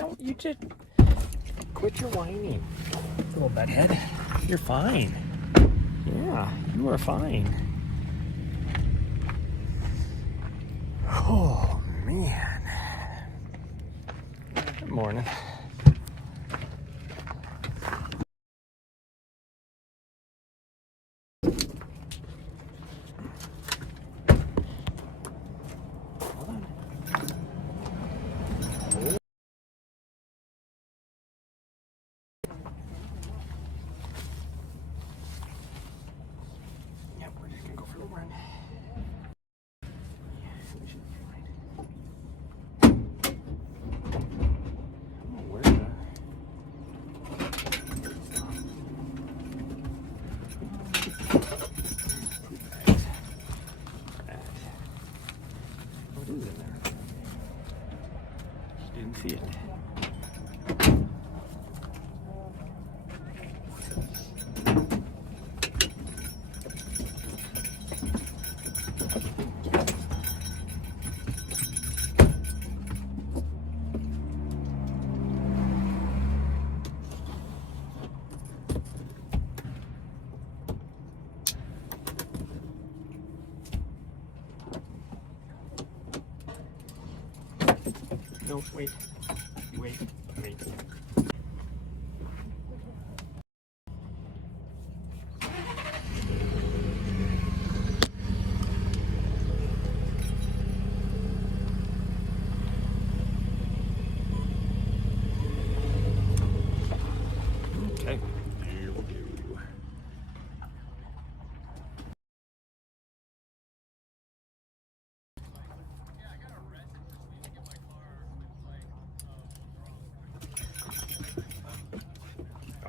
No, you just quit your whining, little butthead. You're fine. Yeah, you are fine. Oh, man. Good morning. Yep, we're just gonna go for a run. Yeah, we should be fine. Oh, where the... What is in there? Didn't see it. No, wait. Wait. Okay. Here we go.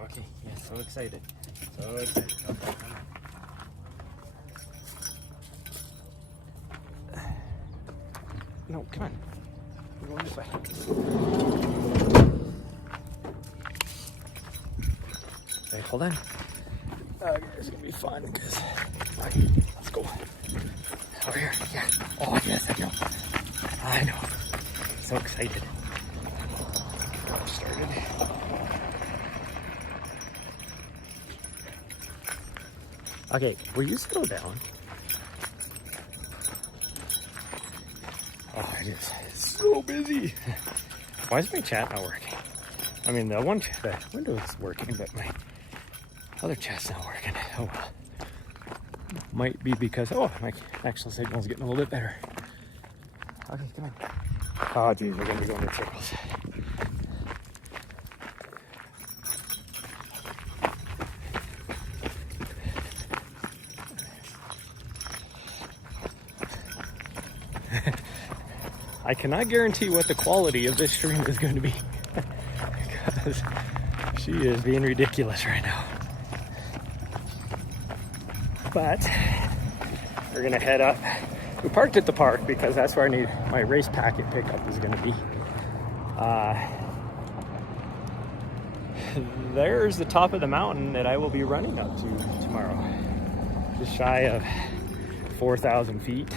Okay, yeah, so excited. So excited. Okay, come on. No, come on. We're going this way. Okay, hold on. Okay, it's gonna be fun because. Okay, let's go. Over here. Yeah. Oh, yes, I know. I know. So excited. Started. Okay, will you settle down? Oh, it is so busy. Why is my chat not working? I mean, the window is working, but my other chat's not working. Oh well. Might be because, my actual signal's getting a little bit better. Okay, come on. Oh, geez, we're gonna be going in circles. I cannot guarantee what the quality of this stream is going to be because she is being ridiculous right now. But we're gonna head up. We parked at the park because that's where I need my race packet pickup is gonna be. There's the top of the mountain that I will be running up to tomorrow. Just shy of 4,000 feet.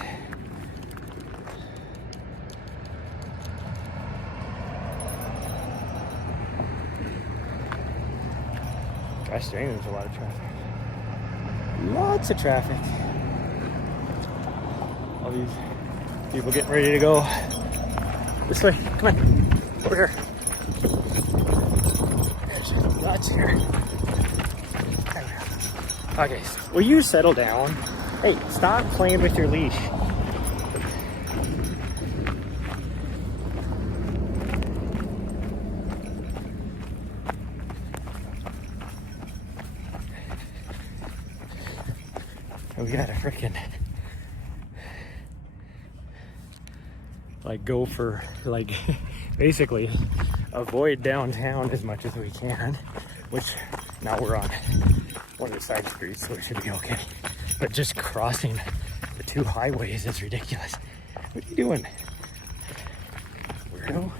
Gosh dang, there's a lot of traffic. Lots of traffic. All these people getting ready to go this way. Come on, over here. There's lots here. Okay, will you settle down? Hey, stop playing with your leash. We gotta frickin' go for basically avoid downtown as much as we can, which now we're on one of the side streets, so it should be okay. But just crossing the two highways is ridiculous. What are you doing, weirdo?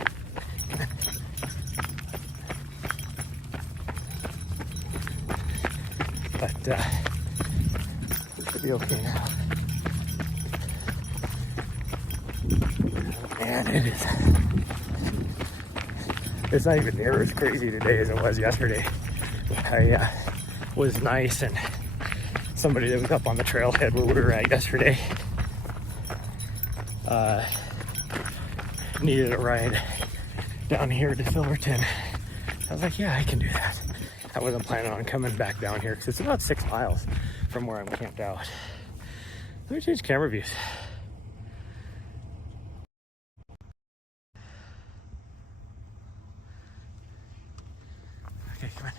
But should be okay now. Man, it is It's not even near as crazy today as it was yesterday. I was nice, and somebody that was up on the trailhead where we were at yesterday needed a ride down here to Silverton. I was like, yeah, I can do that. I wasn't planning on coming back down here because it's about 6 miles from where I'm camped out. Let me change camera views. Okay, come on.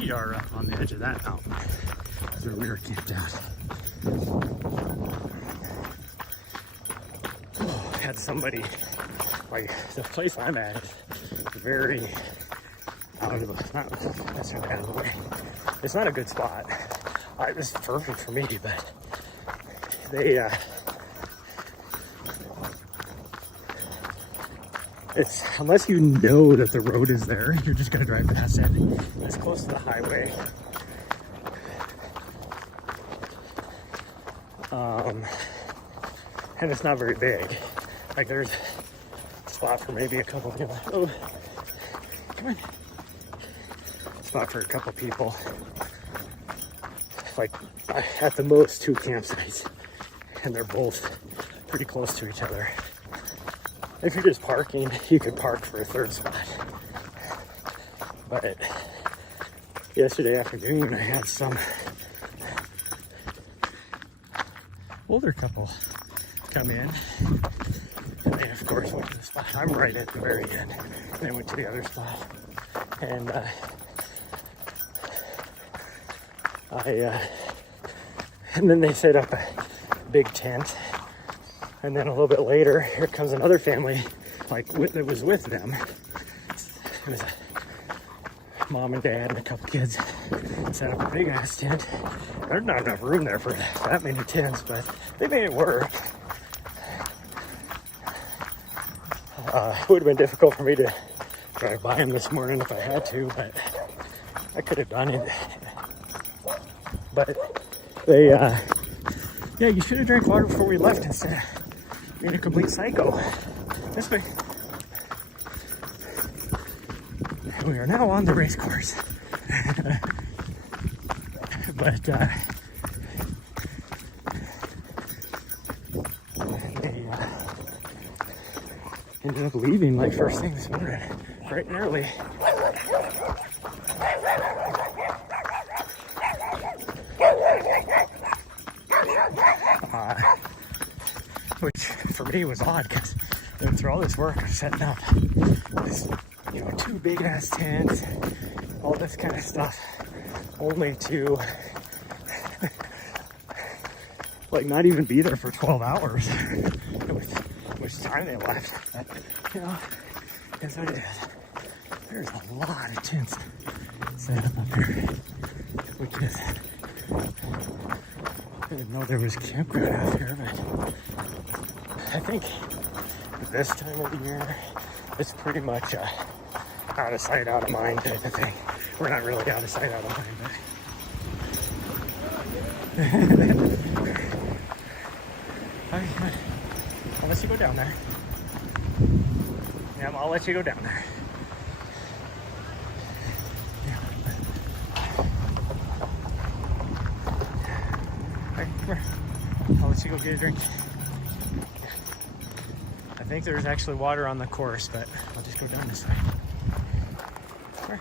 We are up on the edge of that mountain. That's where we were camped out. Had somebody, like, the place I'm at is very out of the, not necessarily out of the way. It's not a good spot. This is perfect for me, but they, it's, unless you know that the road is there, you're just gonna drive past it. It's close to the highway. And it's not very big. Like, there's a spot for maybe a couple people. Oh, come on. Spot for a couple people. Like, at the most 2 campsites. And they're both pretty close to each other. If you're just parking, you could park for a 3rd spot. But yesterday afternoon, I had some older couple come in. And they, of course, went to the spot. I'm right at the very end. And they went to the other spot. And and then they set up a big tent. And then a little bit later, here comes another family, like, that was with them. It was a mom and dad and a couple kids set up a big ass tent. There's not enough room there for that many tents, but they made it work. It would have been difficult for me to drive by them this morning if I had to, but I could have done it. But they, yeah, you should have drank water before we left instead of being a complete psycho. This way. We are now on the race course. But, they ended up leaving like first thing this morning, bright and early. Which for me was odd because through all this work of setting up this, 2 big ass tents, all this kind of stuff, only to like not even be there for 12 hours, which time they left. But, as it is, there's a lot of tents set up here, which is, I didn't know there was a campground out here, but I think this time of the year, it's pretty much out of sight, out of mind type of thing. We're not really out of sight, out of mind, but okay, good. I'll let you go down there. Yeah, I'll let you go down there. Alright, come here. I'll let you go get a drink. I think there's actually water on the course, but I'll just go down this way. Come here.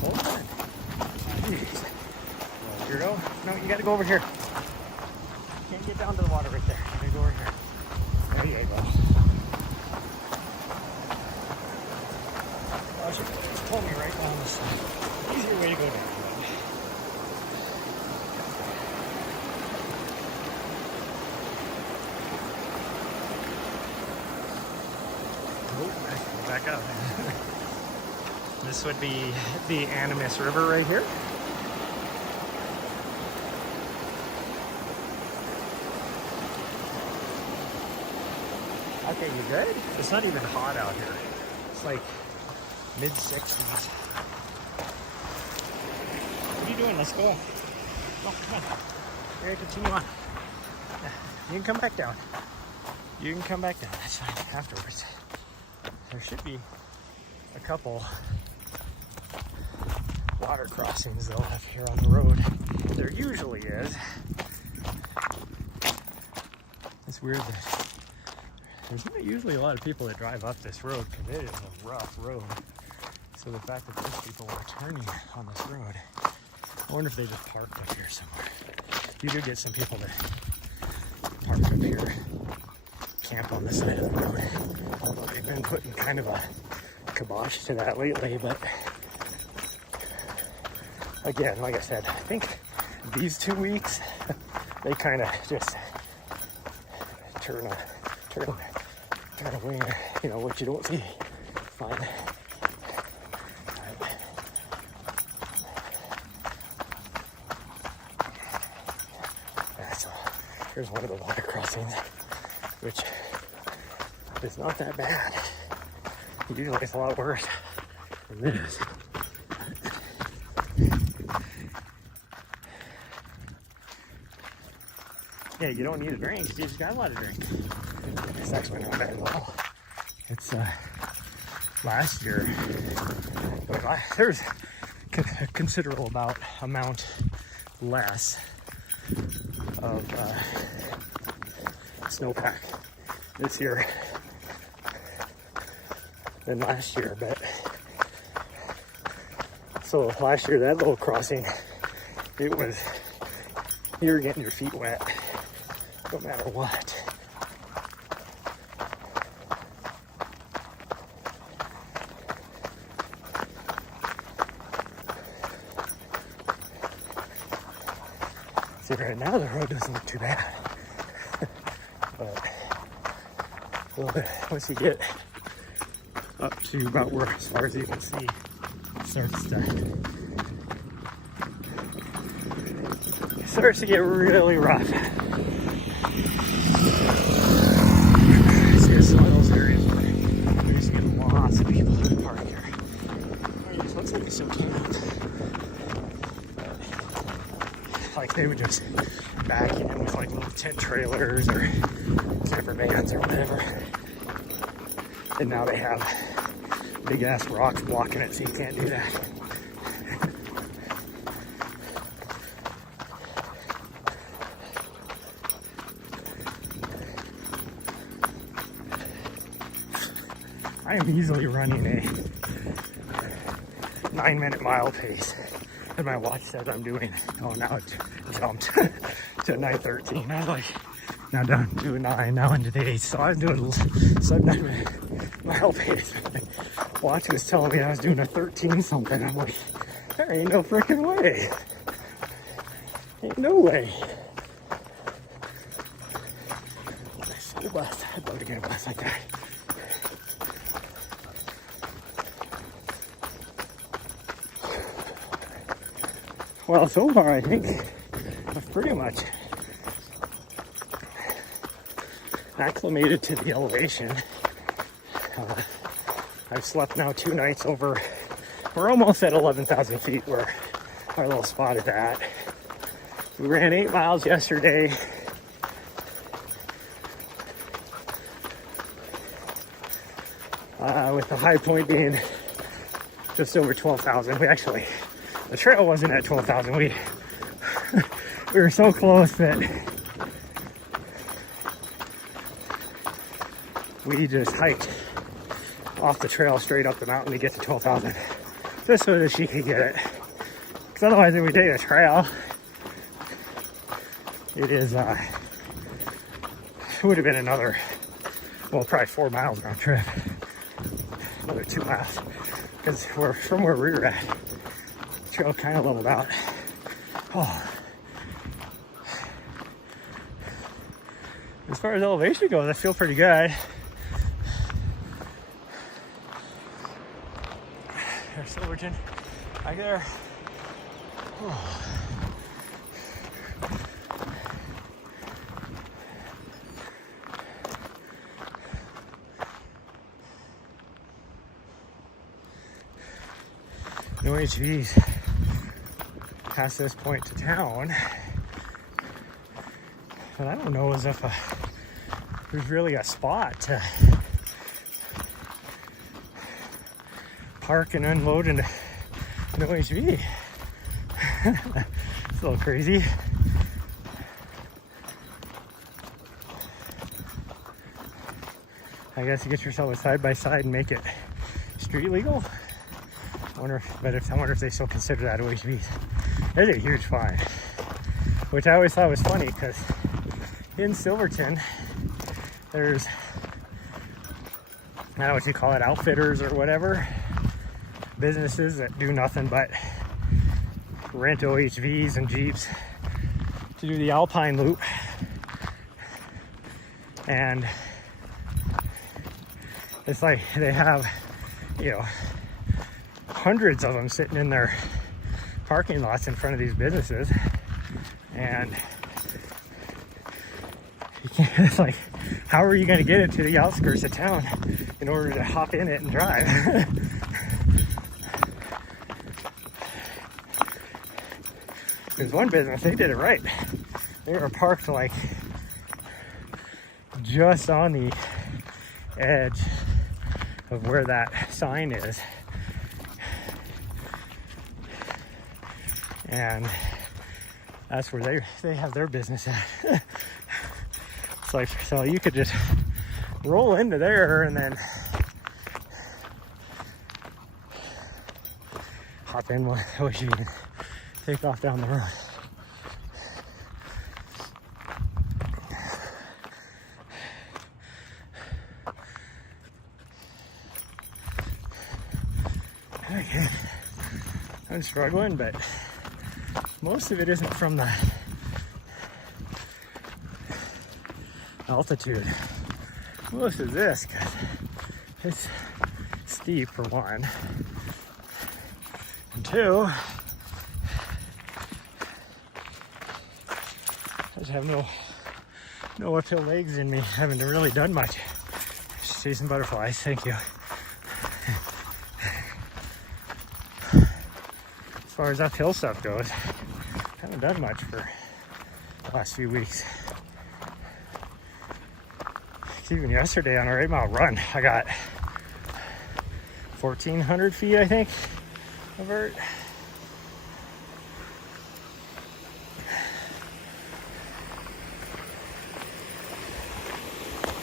Hold on. Jeez. Weirdo. No, you gotta go over here. Can't get down to the water right there. You gotta go over here. There you go. Well, just pull me right down this side. Easier way to go down. Back up. This would be the Animus River right here. Okay, you good? It's not even hot out here. It's like mid-60s. What are you doing? Let's go. Oh, come on. Here, continue on. Yeah, you can come back down. you can come back down. That's fine afterwards. There should be a couple water crossings they'll have here on the road. There usually is. It's weird that there's not usually a lot of people that drive up this road because it is a rough road. So the fact that those people are turning on this road, I wonder if they just parked up here somewhere. You do get some people that park up here, camp on the side of the road. Although they've been putting kind of a kibosh to that lately, but again, like I said, I think these 2 weeks, they kind of just turn away, you know, what you don't see. Fine. Yeah, so here's one of the water crossings, which is not that bad. Usually it's a lot worse than this. Yeah, you don't need a drink, you just got a lot of drink. It's actually not bad at all. It's last year, there's a considerable amount less of snowpack this year than last year, but so last year that little crossing, it was, you were getting your feet wet no matter what. See, right now the road doesn't look too bad. But a little bit, once you get up to about where, as far as you can see, it starts to get really rough. See, some of those areas where we used to get lots of people that park here. It looks like they still camp. Like they would just back in with like little tent trailers or camper vans or whatever. And now they have big ass rocks blocking it, so you can't do that. I am easily running a 9-minute mile pace, and my watch says I'm doing, oh, now it jumped to 9:13. I was like, now down to a 9, now into the 8. So I was doing a sub 9-minute mile pace. My watch was telling me I was doing a 13 something. I'm like, there ain't no freaking way. Ain't no way. Nice school bus. I'd love to get a bus like that. Well, so far I think I've pretty much acclimated to the elevation. I've slept now 2 nights over. We're almost at 11,000 feet where our little spot is at. We ran 8 miles yesterday. With the high point being just over 12,000. The trail wasn't at 12,000. We were so close that we just hiked off the trail straight up the mountain to get to 12,000, just so that she could get it. Because otherwise, if we take a trail, it would have been another, well, probably 4 miles round trip, another 2 miles, because from where we were at, the trail kind of leveled out. Oh. As far as elevation goes, I feel pretty good. There's Silverton right there. Oh. No HVs past this point to town. But I don't know as if there's really a spot to park and unload an OHV. It's a little crazy. I guess you get yourself a side-by-side and make it street legal. I wonder if they still consider that OHVs. There's a huge fine, which I always thought was funny because in Silverton, there's, I don't know what you call it, outfitters or whatever, businesses that do nothing but rent OHVs and Jeeps to do the Alpine loop. And it's like they have, you know, hundreds of them sitting in their parking lots in front of these businesses. And you can't, it's like, how are you going to get it to the outskirts of town in order to hop in it and drive? There's one business, they did it right. They were parked like just on the edge of where that sign is. And that's where they have their business at. It's like, so you could just roll into there and then hop in one OHV and take off down the road. Okay. I'm struggling, but most of it isn't from the altitude. Most of this, because it's steep for one. And two, I just have no uphill legs in me. Haven't really done much. Just chasing butterflies, thank you. As far as uphill stuff goes, haven't done much for the last few weeks. Even yesterday on a 8 mile run, I got 1,400 feet, I think, of vert.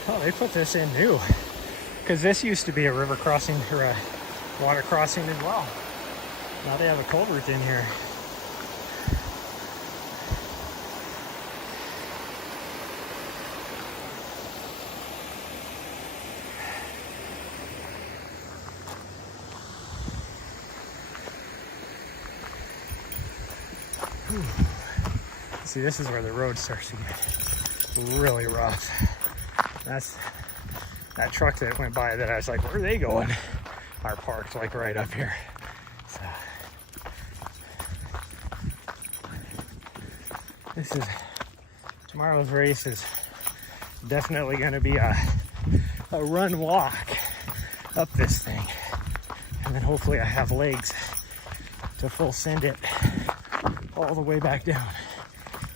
Oh, they put this in new, because this used to be a river crossing or a water crossing as well. Now they have a culvert in here. See, this is where the road starts to get really rough. That's that truck that went by that I was like, where are they going? Are parked like right up here. So this is, tomorrow's race is definitely going to be a run walk up this thing, and then hopefully I have legs to full send it all the way back down.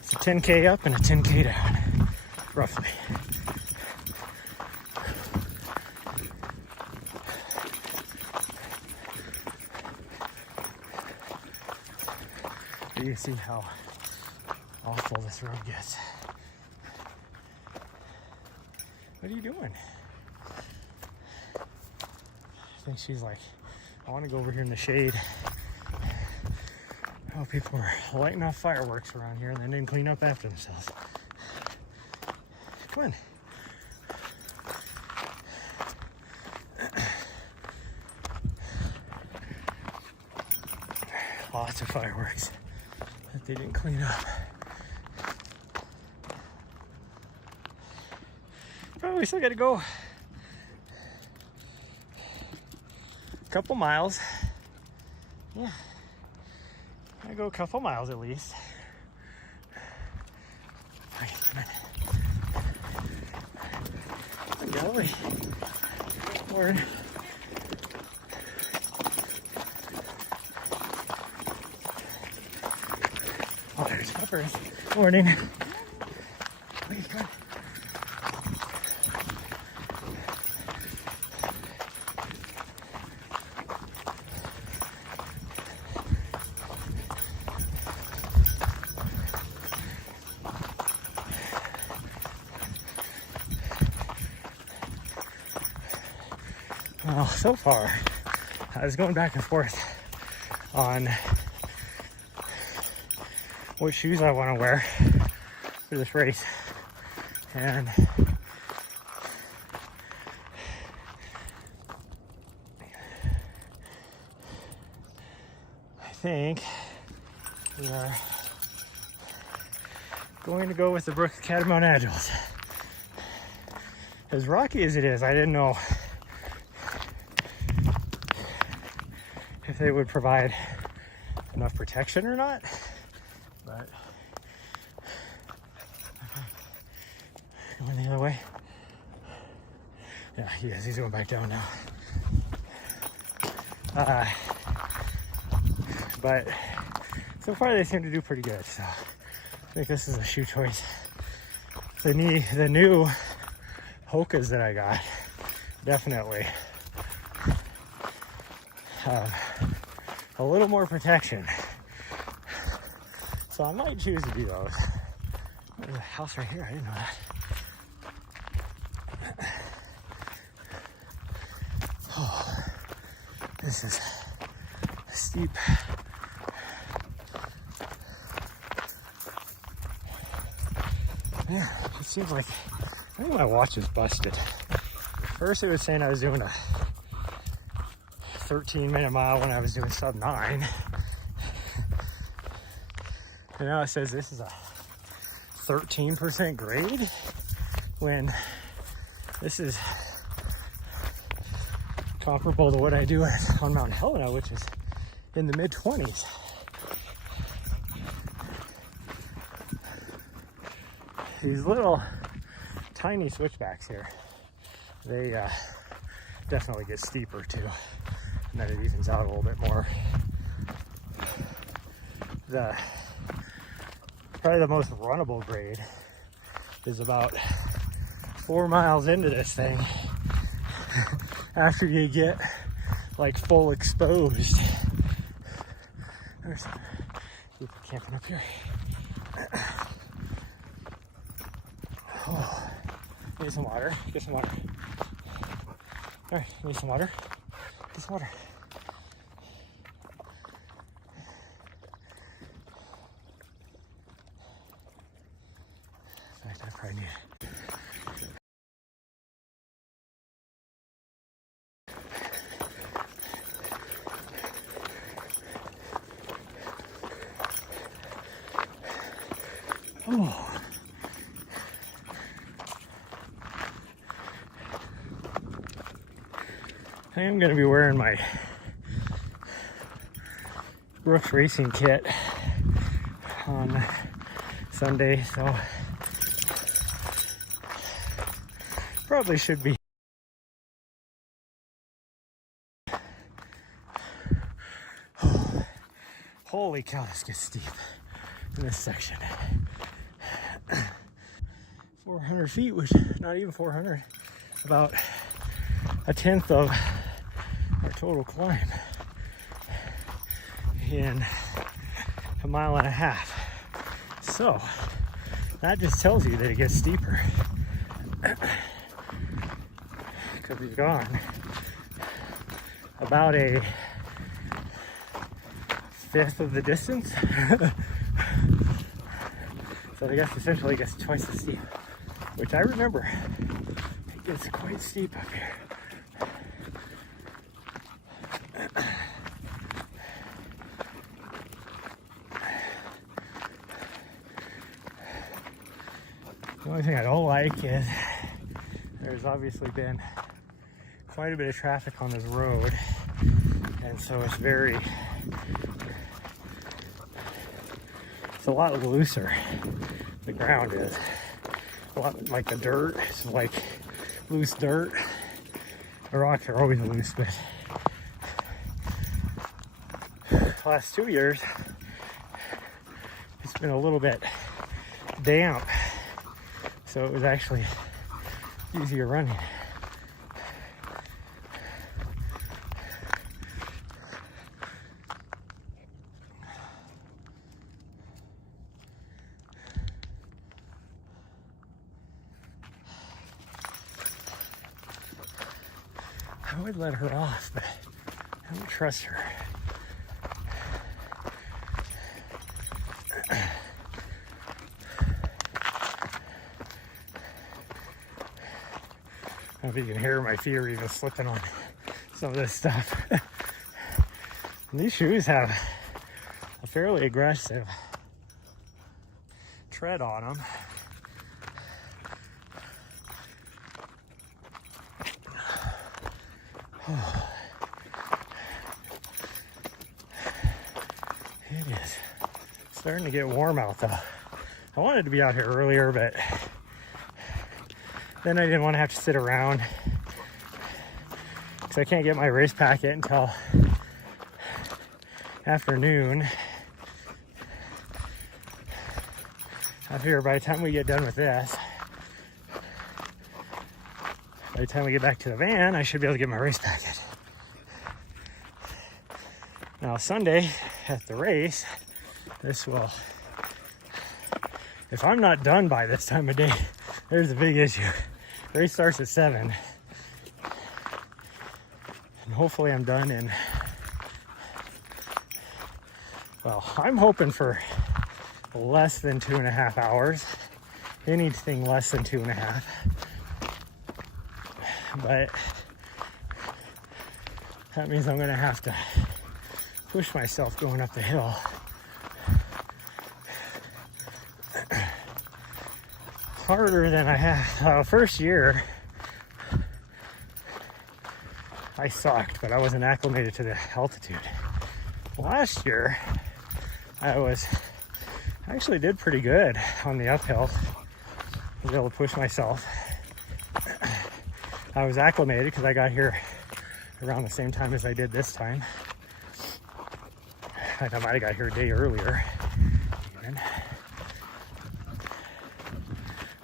It's a 10K up and a 10K down, roughly. You see how awful this road gets. What are you doing? I think she's like, I want to go over here in the shade. Oh, people are lighting off fireworks around here and they didn't clean up after themselves. Come on. Lots of fireworks that they didn't clean up. Oh, we still got to go a couple miles. Yeah, I go a couple miles at least. All right, come on. Golly. Or oh, there's peppers. Morning. Please, come on. Well, so far, I was going back and forth on what shoes I want to wear for this race. And I think we are going to go with the Brooks Catamount Agiles. As rocky as it is, I didn't know if they would provide enough protection or not, but going the other way. Yeah, he is. He's going back down now. But so far they seem to do pretty good, so I think this is a shoe choice. The new Hokas that I got definitely have a little more protection, so I might choose to do those. There's a house right here. I didn't know that. Oh, this is steep. Yeah, it seems like I think my watch is busted. First it was saying I was doing a 13-minute mile when I was doing sub 9. And now it says this is a 13% grade when this is comparable to what I do on Mount Helena, which is in the mid-20s. These little tiny switchbacks here, they definitely get steeper too, and then it evens out a little bit more. Probably the most runnable grade is about 4 miles into this thing after you get like full exposed. There's people camping up here. Oh, need some water. Get some water. All right, need some water. Get some water. In fact, I probably need it. Oh. I am going to be wearing my Brooks racing kit on Sunday, so probably should be. Oh, holy cow, this gets steep in this section. 400 feet, which not even 400, about a tenth of our total climb in a mile and a half. So that just tells you that it gets steeper because we've gone about a fifth of the distance. So I guess essentially it gets twice as steep, which I remember it gets quite steep up here. The only thing I don't like is there's obviously been quite a bit of traffic on this road, and so it's a lot looser. The ground is a lot like the dirt. It's like loose dirt. The rocks are always loose, but the last 2 years it's been a little bit damp, so it was actually easier running. would let her off, but I don't trust her. I don't know if you can hear my feet are even slipping on some of this stuff. These shoes have a fairly aggressive tread on them. It is starting to get warm out though. I wanted to be out here earlier, but then I didn't want to have to sit around because I can't get my race packet until afternoon. I figure by the time we get done with this, by the time we get back to the van, I should be able to get my race packet. Now Sunday at the race, this will, if I'm not done by this time of day, there's a big issue. The race starts at 7. And hopefully I'm done in, well, I'm hoping for less than 2.5 hours. Anything less than 2.5. But that means I'm gonna have to push myself going up the hill. Harder than I have. First year, I sucked, but I wasn't acclimated to the altitude. Last year, I actually did pretty good on the uphill. I was able to push myself. I was acclimated because I got here around the same time as I did this time. I might have got here a day earlier, even.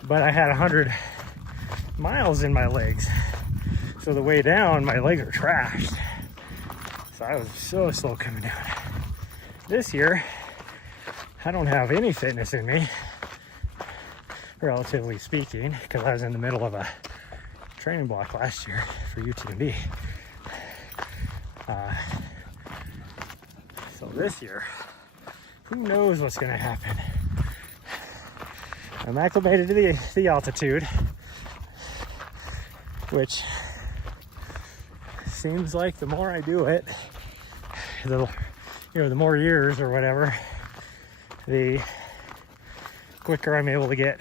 But I had 100 miles in my legs. So the way down, my legs are trashed. So I was so slow coming down. This year, I don't have any fitness in me, relatively speaking, because I was in the middle of a training block last year for UTMB. So this year, who knows what's going to happen? I'm acclimated to the altitude, which seems like the more I do it, the more years or whatever, the quicker I'm able to get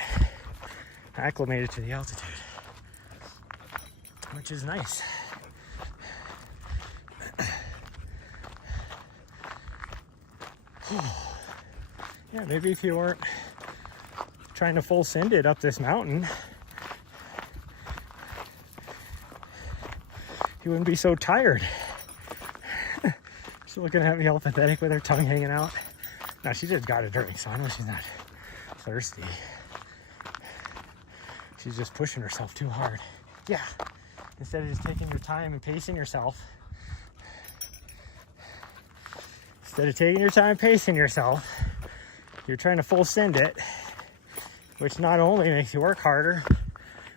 acclimated to the altitude, which is nice. Yeah, maybe if you weren't trying to full send it up this mountain, you wouldn't be so tired. She's looking at me all pathetic with her tongue hanging out. Now she just got a drink, so I know she's not thirsty. She's just pushing herself too hard. Yeah, instead of just taking your time and pacing yourself. Instead of taking your time pacing yourself, you're trying to full send it, which not only makes you work harder,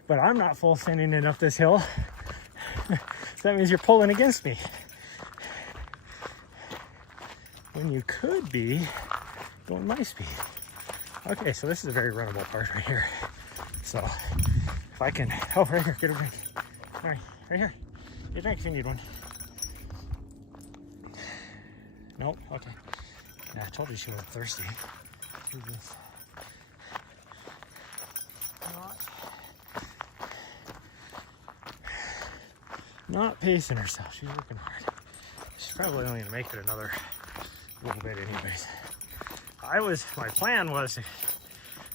but I'm not full sending it up this hill. So that means you're pulling against me. When you could be going my speed. Okay, so this is a very runnable part right here. So if I can, oh, right here, get a drink. All right, right here. Get a drink if you need one. Nope, okay. Yeah, I told you she wasn't thirsty. She was not pacing herself. She's working hard. She's probably only gonna make it another little bit anyways. My plan was to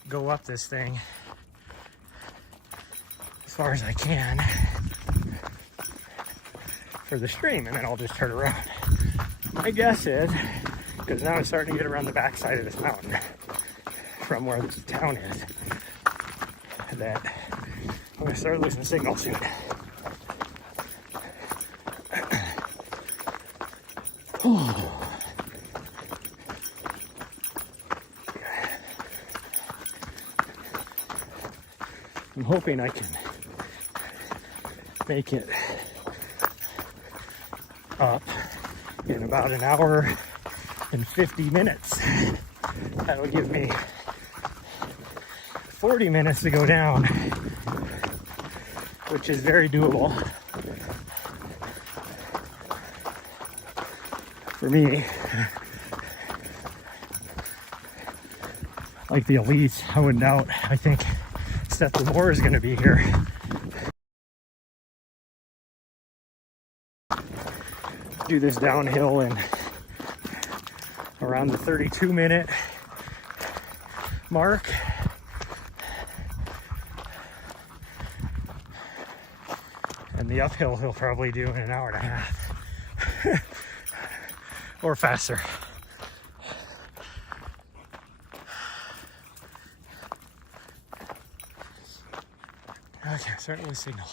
go up this thing as far as I can for the stream, and then I'll just turn around. My guess is, because now I'm starting to get around the backside of this mountain from where this town is, that I'm gonna start losing signal soon. I'm hoping I can make it up in about an hour and 50 minutes. That'll give me 40 minutes to go down, which is very doable for me. Like the elites, I wouldn't doubt. I think Steph Moore is going to be here. Do this downhill in around the 32-minute mark. And the uphill he'll probably do in an hour and a half or faster. Okay, starting to lose signal.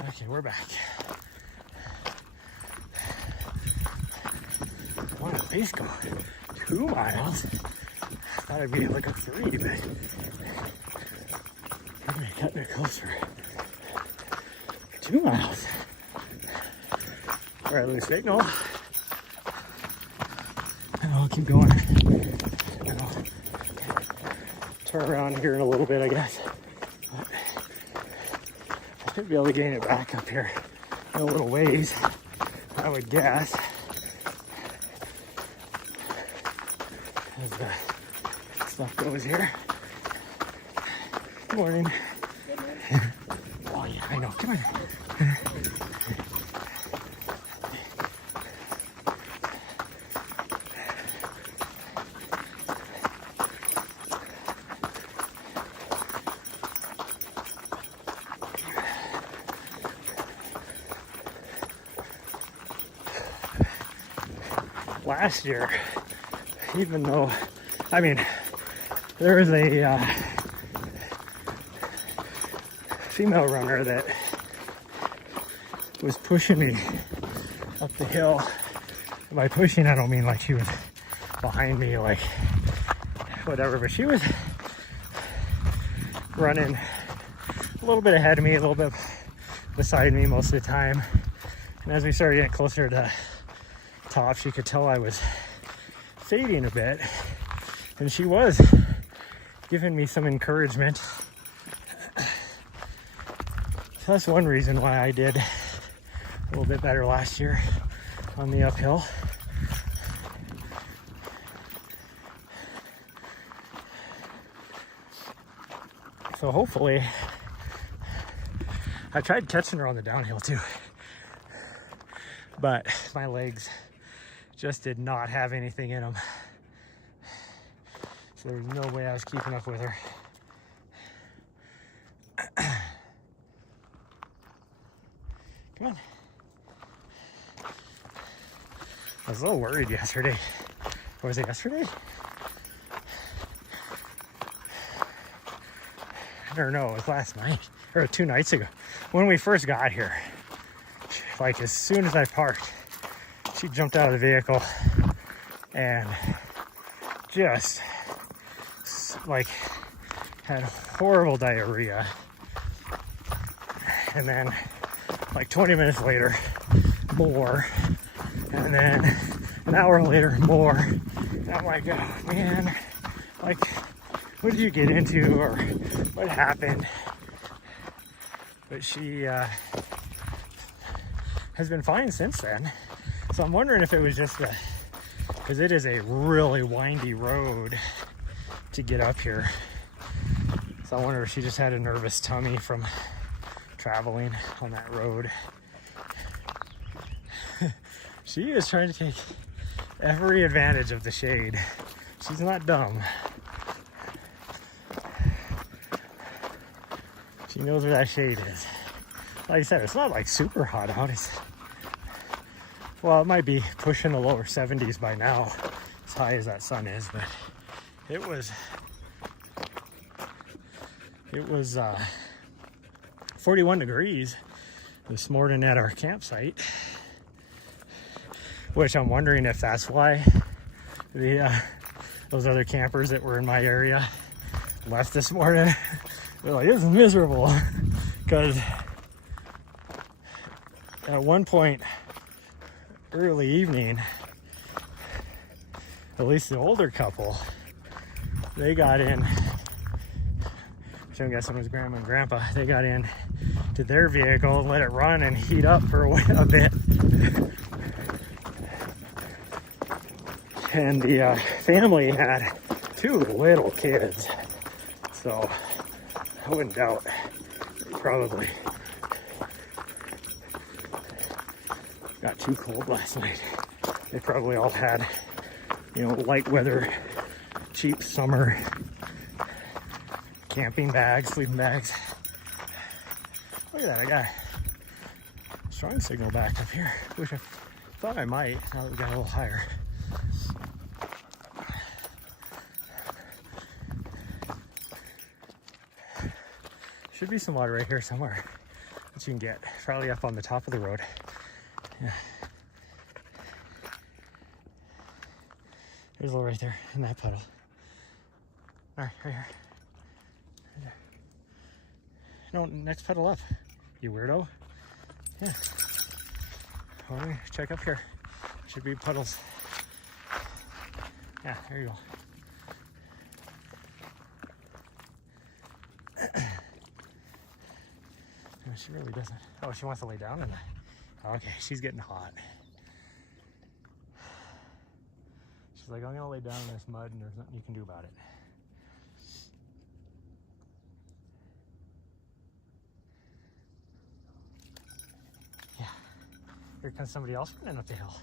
Okay, we're back. I want to at least go 2 miles. I thought it'd be like a 3, but I'm gonna cut it closer. 2 miles. All right, lose signal. And I'll keep going. And I'll turn around here in a little bit, I guess. But I should be able to gain it back up here in a little ways, I would guess. As the stuff goes here. Good morning. Good morning. Oh yeah, I know. Come on. Last year, even though, I mean, there was a female runner that was pushing me up the hill. By pushing, I don't mean like she was behind me, like whatever, but she was running a little bit ahead of me, a little bit beside me most of the time. And as we started getting closer to top, she could tell I was fading a bit, and she was giving me some encouragement. So that's one reason why I did a little bit better last year on the uphill. So hopefully, I tried catching her on the downhill too, but my legs just did not have anything in them. So there's no way I was keeping up with her. Come on. I was a little worried yesterday. Or was it yesterday? I don't know, it was last night, or 2 nights ago. When we first got here, like as soon as I parked, she jumped out of the vehicle and just like had horrible diarrhea. And then like 20 minutes later, more. And then an hour later, more. And I'm like, oh man, like, what did you get into, or what happened? But she has been fine since then. So I'm wondering if it was just because it is a really windy road to get up here. So I wonder if she just had a nervous tummy from traveling on that road. She is trying to take every advantage of the shade. She's not dumb. She knows where that shade is. Like I said, it's not like super hot out. Well, it might be pushing the lower 70s by now, as high as that sun is, but it was 41 degrees this morning at our campsite, which I'm wondering if that's why those other campers that were in my area left this morning. They're like, this is miserable, because at one point, early evening, at least the older couple, they got in, which I'm guessing was grandma and grandpa, they got in to their vehicle and let it run and heat up for a bit. And the family had 2 little kids, so I wouldn't doubt they probably got too cold last night. They probably all had, you know, light weather, cheap summer camping bags, sleeping bags. Look at that, I got a strong signal back up here, which I thought I might, now that we got a little higher. Should be some water right here somewhere that you can get, probably up on the top of the road. Yeah. There's a little right there in that puddle. All right, right here. Right there. No, next puddle up, you weirdo. Yeah. Well, let me check up here. Should be puddles. Yeah, there you go. No, she really doesn't. Oh, she wants to lay down in that. Okay, she's getting hot. She's like, I'm gonna lay down in this mud and there's nothing you can do about it. Yeah. Here comes somebody else running up the hill.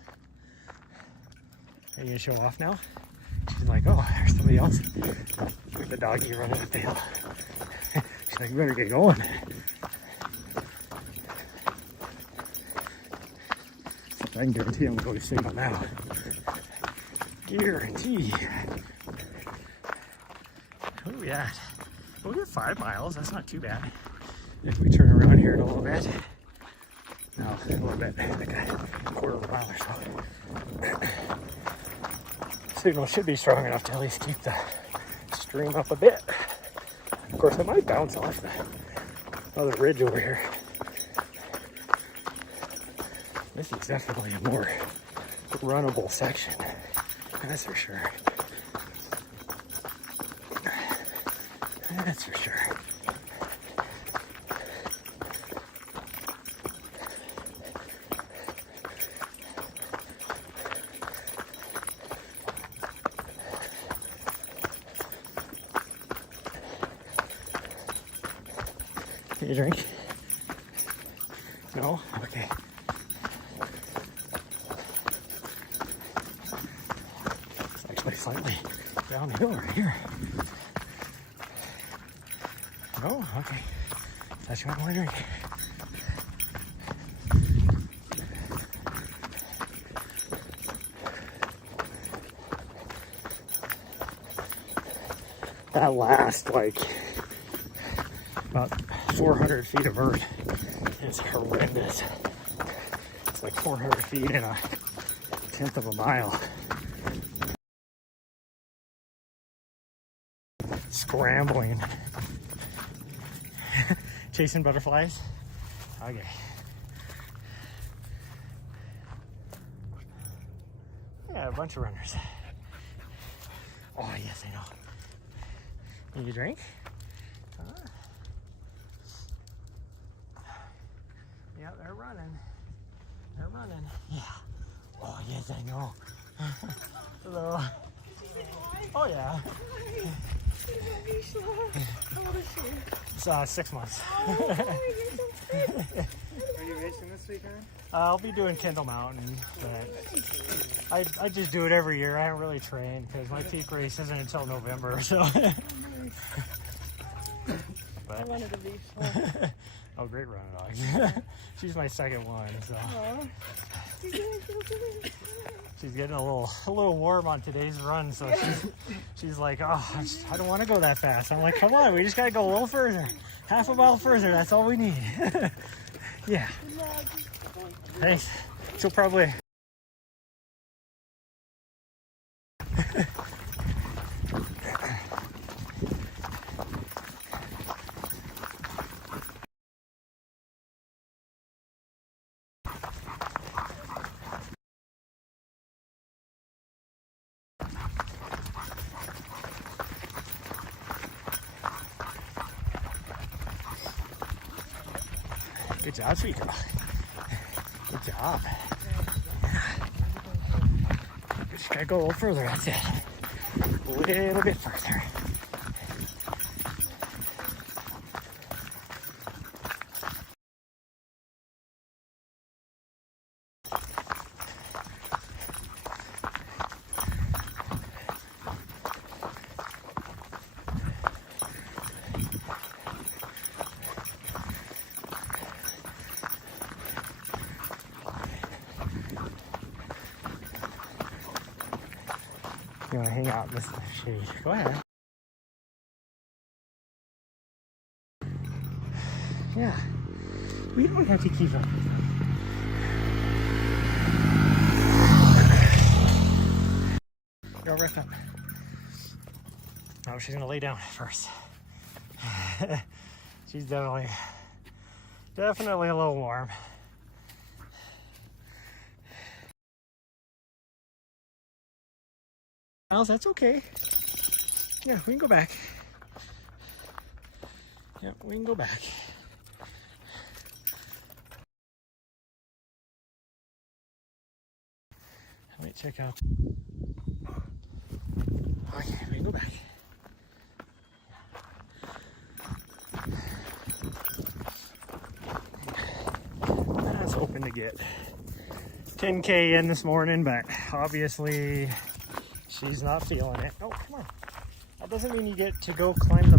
Are you gonna show off now? She's like, oh, there's somebody else. Look at the doggy running up the hill. She's like, you better get going. I can guarantee I'm going to go sleep on that one. Guarantee. What are we at? We'll get 5 miles. That's not too bad. If we turn around here in a little bit. No, a little bit. Like a quarter of a mile or so. Signal should be strong enough to at least keep the stream up a bit. Of course, it might bounce off the other ridge over here. This is definitely a more runnable section, that's for sure. That's for sure. Can you drink? No? Okay. Slightly downhill right here. No? Okay. Thought you might want to drink. That last, like, about 400 feet of earth is horrendous. It's like 400 feet in a 1/10 of a mile. Scrambling. Chasing butterflies. Okay. I got a bunch of runners. Oh, yes, I know. Need a drink? Yeah, they're running. They're running. Yeah. Oh, yes, I know. Hello. Oh, yeah. It's 6 months. Oh, you're so fit. Are you racing this weekend? I'll be doing Kendall Mountain, but I just do it every year. I haven't really trained because my peak race isn't until November, so. But, I wanted to be fun. Oh, great running dogs. She's my second one, so. She's getting a little warm on today's run, so she's like, oh, I don't want to go that fast. I'm like, come on, we just gotta go a little further, half a mile further. That's all we need. Yeah. Thanks. She'll probably. Good job, sweet girl. Good job. Yeah. Just gotta go a little further, that's it. A little bit further. You want to hang out in this shade? Go ahead. Yeah. We don't have to keep up. Go right up. Oh, she's gonna lay down first. She's definitely a little warm. Miles, that's okay. Yeah, we can go back. Yeah, we can go back. Let me check out. Okay, we can go back. That's hoping to get 10K in this morning, but obviously she's not feeling it. Oh, come on. That doesn't mean you get to go climb the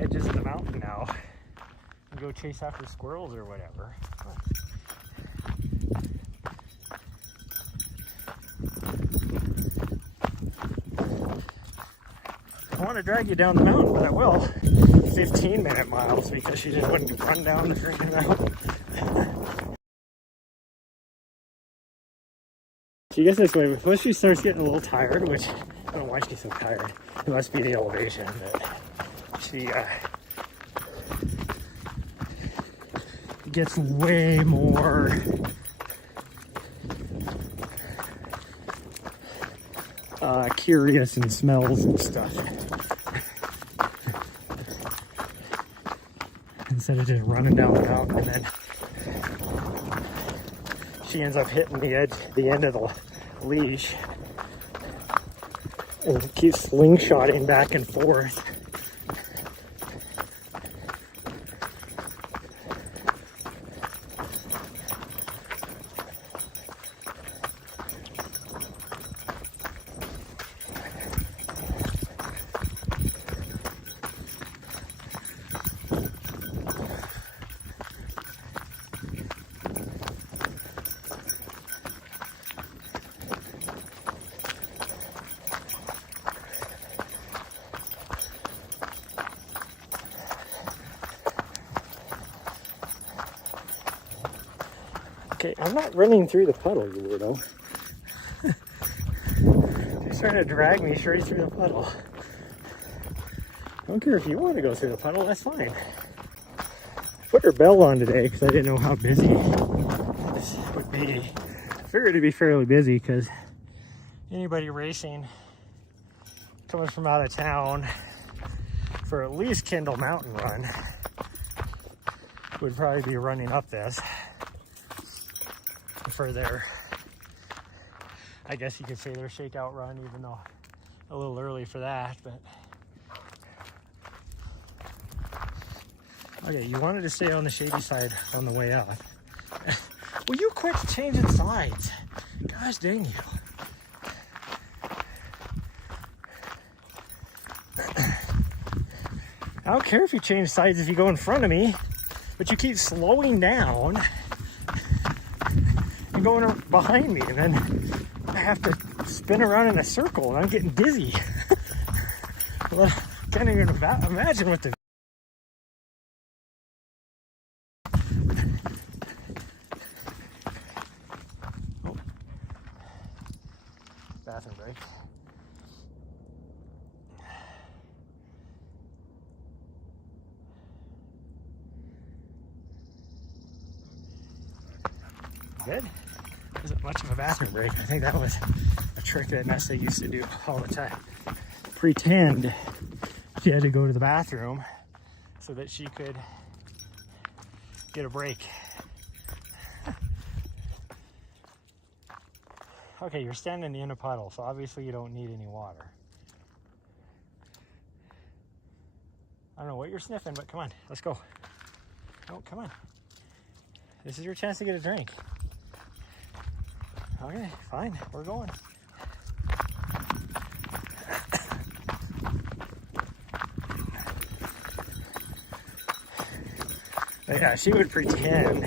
edges of the mountain now and go chase after squirrels or whatever. Come on. I want to drag you down the mountain, but I will. 15-minute miles because she just wouldn't run down the freaking mountain. She gets this way before she starts getting a little tired, which I don't know why she's so tired. It must be the elevation, but she gets way more curious and smells and stuff. Instead of just running down the mountain, and then she ends up hitting the end of the leash and keeps slingshotting back and forth. Okay, I'm not running through the puddle, you weirdo. She's trying to drag me straight through the puddle. I don't care if you want to go through the puddle, that's fine. I put her bell on today because I didn't know how busy this would be. I figured it'd be fairly busy because anybody racing coming from out of town for at least Kendall Mountain Run would probably be running up this for their, I guess you could say their shakeout run, even though a little early for that, but okay, you wanted to stay on the shady side on the way out. Will you quit changing sides? Gosh dang you. I don't care if you change sides if you go in front of me, but you keep slowing down and going behind me, and then I have to spin around in a circle, and I'm getting dizzy. Well, I can't even imagine what the bathroom break. Good. Wasn't much of a bathroom break. I think that was a trick that Nessa used to do all the time. Pretend she had to go to the bathroom so that she could get a break. Okay, you're standing in a puddle, so obviously you don't need any water. I don't know what you're sniffing, but come on, let's go. Oh, come on. This is your chance to get a drink. Okay, fine, we're going. Yeah, she would pretend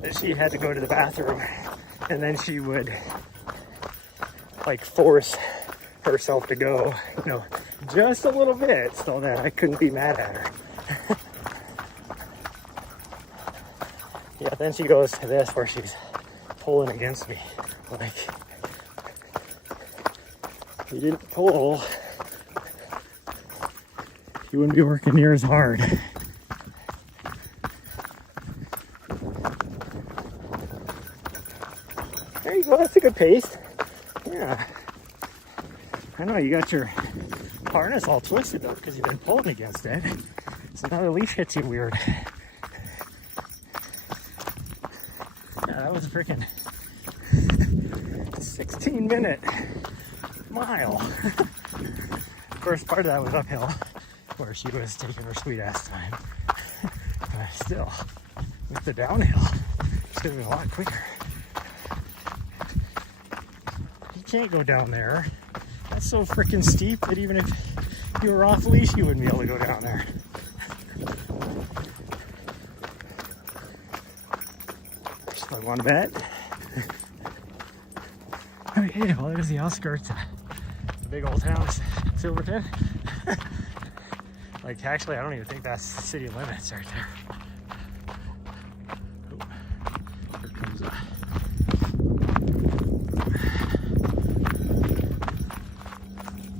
that she had to go to the bathroom, and then she would like force herself to go, you know, just a little bit so that I couldn't be mad at her. Yeah, then she goes to this where she's pulling against me. Like, if you didn't pull, you wouldn't be working near as hard. There you go, that's a good pace. Yeah. I know, you got your harness all twisted though because you've been pulling against it. So now the leash hits you weird. Yeah, that was a freaking 16-minute mile. Of course, part of that was uphill where she was taking her sweet ass time. But still, with the downhill, it's going to be a lot quicker. You can't go down there. That's so freaking steep that even if you were off leash, you wouldn't be able to go down there. So I want to bet. Okay, well, there's the outskirts of the big old town of Silverton. Like, actually, I don't even think that's city limits right there. Oh, here comes a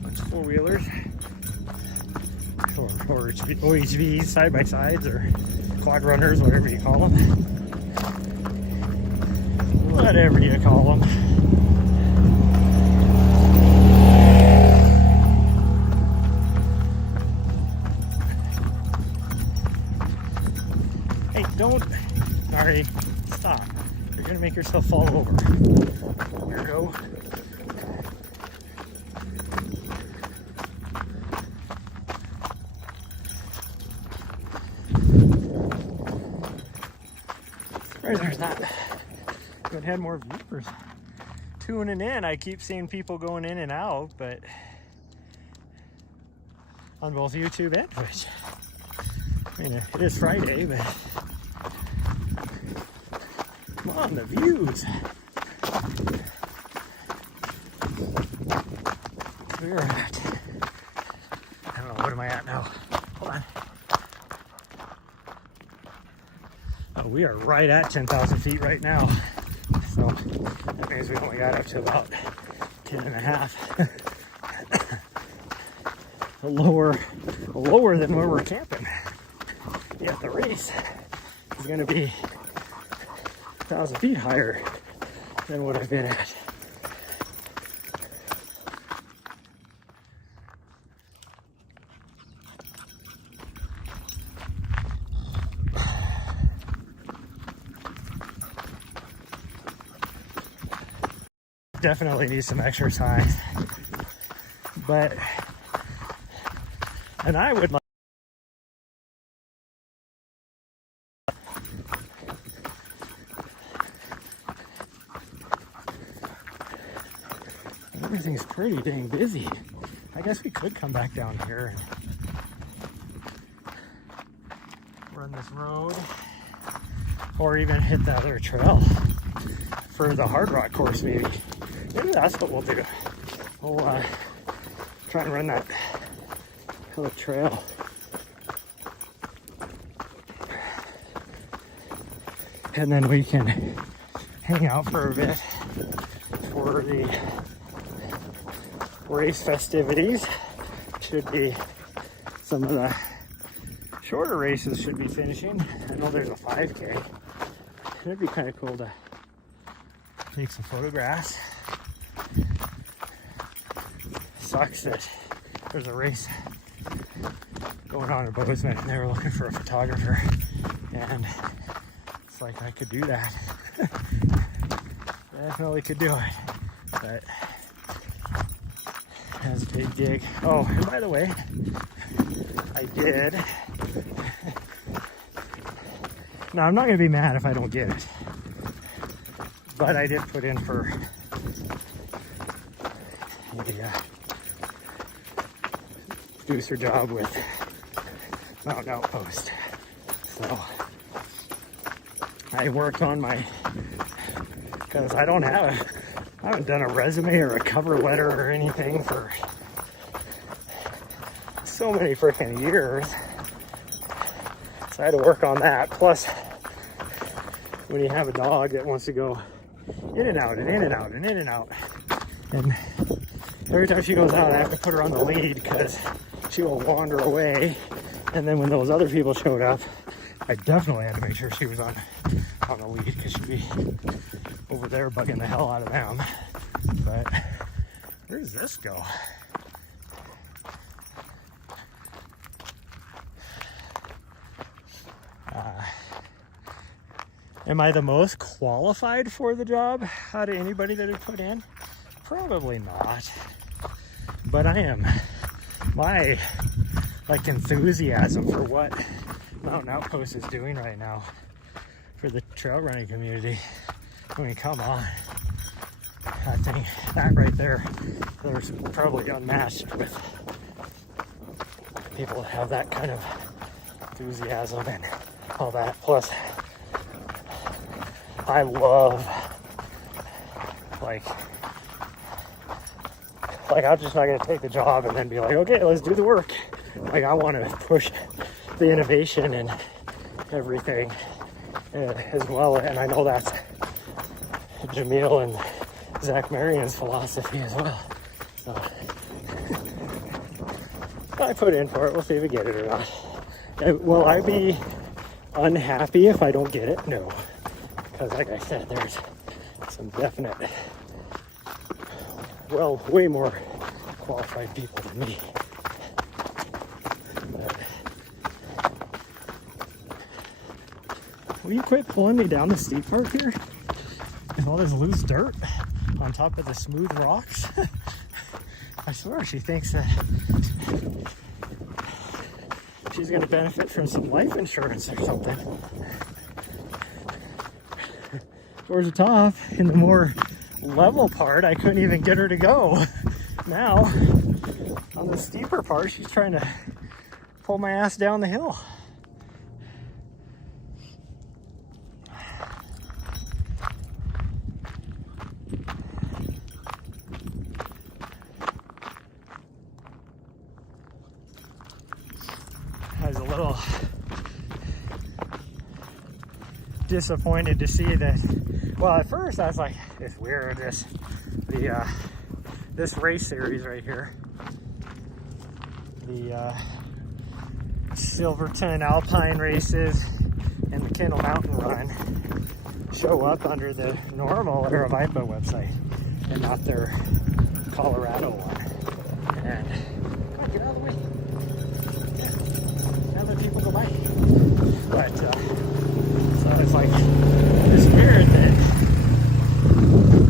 bunch of four-wheelers. Or OHVs, side-by-sides, or quad runners, whatever you call them. Whatever you call them. Hey, don't. Sorry. Stop. You're going to make yourself fall over. Here we go. Surprised there's not. Could have had more viewers tuning in. I keep seeing people going in and out, but on both YouTube and Twitch. I mean, it is Friday, but come on, the views. We're at, I don't know, what am I at now? Hold on. Oh, we are right at 10,000 feet right now. So that means we only got up to about 10 and a half. lower than where we're camping. Yeah, the race is going to be 1,000 feet higher than what I've been at. Definitely need some exercise, and I would like everything's pretty dang busy. I guess we could come back down here and run this road, or even hit the other trail for the hard rock course. Maybe that's what we'll do. We'll try and run that other trail. And then we can hang out for a bit for the race festivities. Should be some of the shorter races should be finishing. I know there's a 5K. It'd be kind of cool to take some photographs. Sucks that there's a race going on in Bozeman and they were looking for a photographer, and Looks like I could do that. Definitely could do it. But that's a big dig. Oh, and by the way, I did. Now, I'm not going to be mad if I don't get it. But I did put in for the producer job with Mountain Outpost. So I worked on my, because I haven't done a resume or a cover letter or anything for so many freaking years. So I had to work on that. Plus, when you have a dog that wants to go in and out and in and out and in and out, and every time she goes out, I have to put her on the lead because she will wander away. And then when those other people showed up, I definitely had to make sure she was on the lead because she'd be over there bugging the hell out of them. But where does this go? Am I the most qualified for the job out of anybody that I put in? Probably not. But I am. My enthusiasm for what Mountain Outpost is doing right now for the trail running community. I mean, come on. I think that right there, there's probably unmatched with people that have that kind of enthusiasm and all that. Plus, I love, I'm just not going to take the job and then be like, okay, let's do the work. I want to push the innovation and everything as well. And I know that's Jamil and Zach Marion's philosophy as well. So I put in for it. We'll see if we get it or not. Will I be unhappy if I don't get it? No. Because like I said, there's some definite, way more qualified people than me. But, will you quit pulling me down the steep part here? With all this loose dirt on top of the smooth rocks? I swear she thinks that she's going to benefit from some life insurance or something. Towards the top, in the more level part, I couldn't even get her to go. Now, on the steeper part, she's trying to pull my ass down the hill. I was a little disappointed to see that. Well, at first I was like, it's weird, this race series right here, the Silverton Alpine races and the Kendall Mountain Run show up under the normal Aravaipa website and not their Colorado one. And come on, get out of the way. Yeah. Now let people go by. But so it's like, it's weird that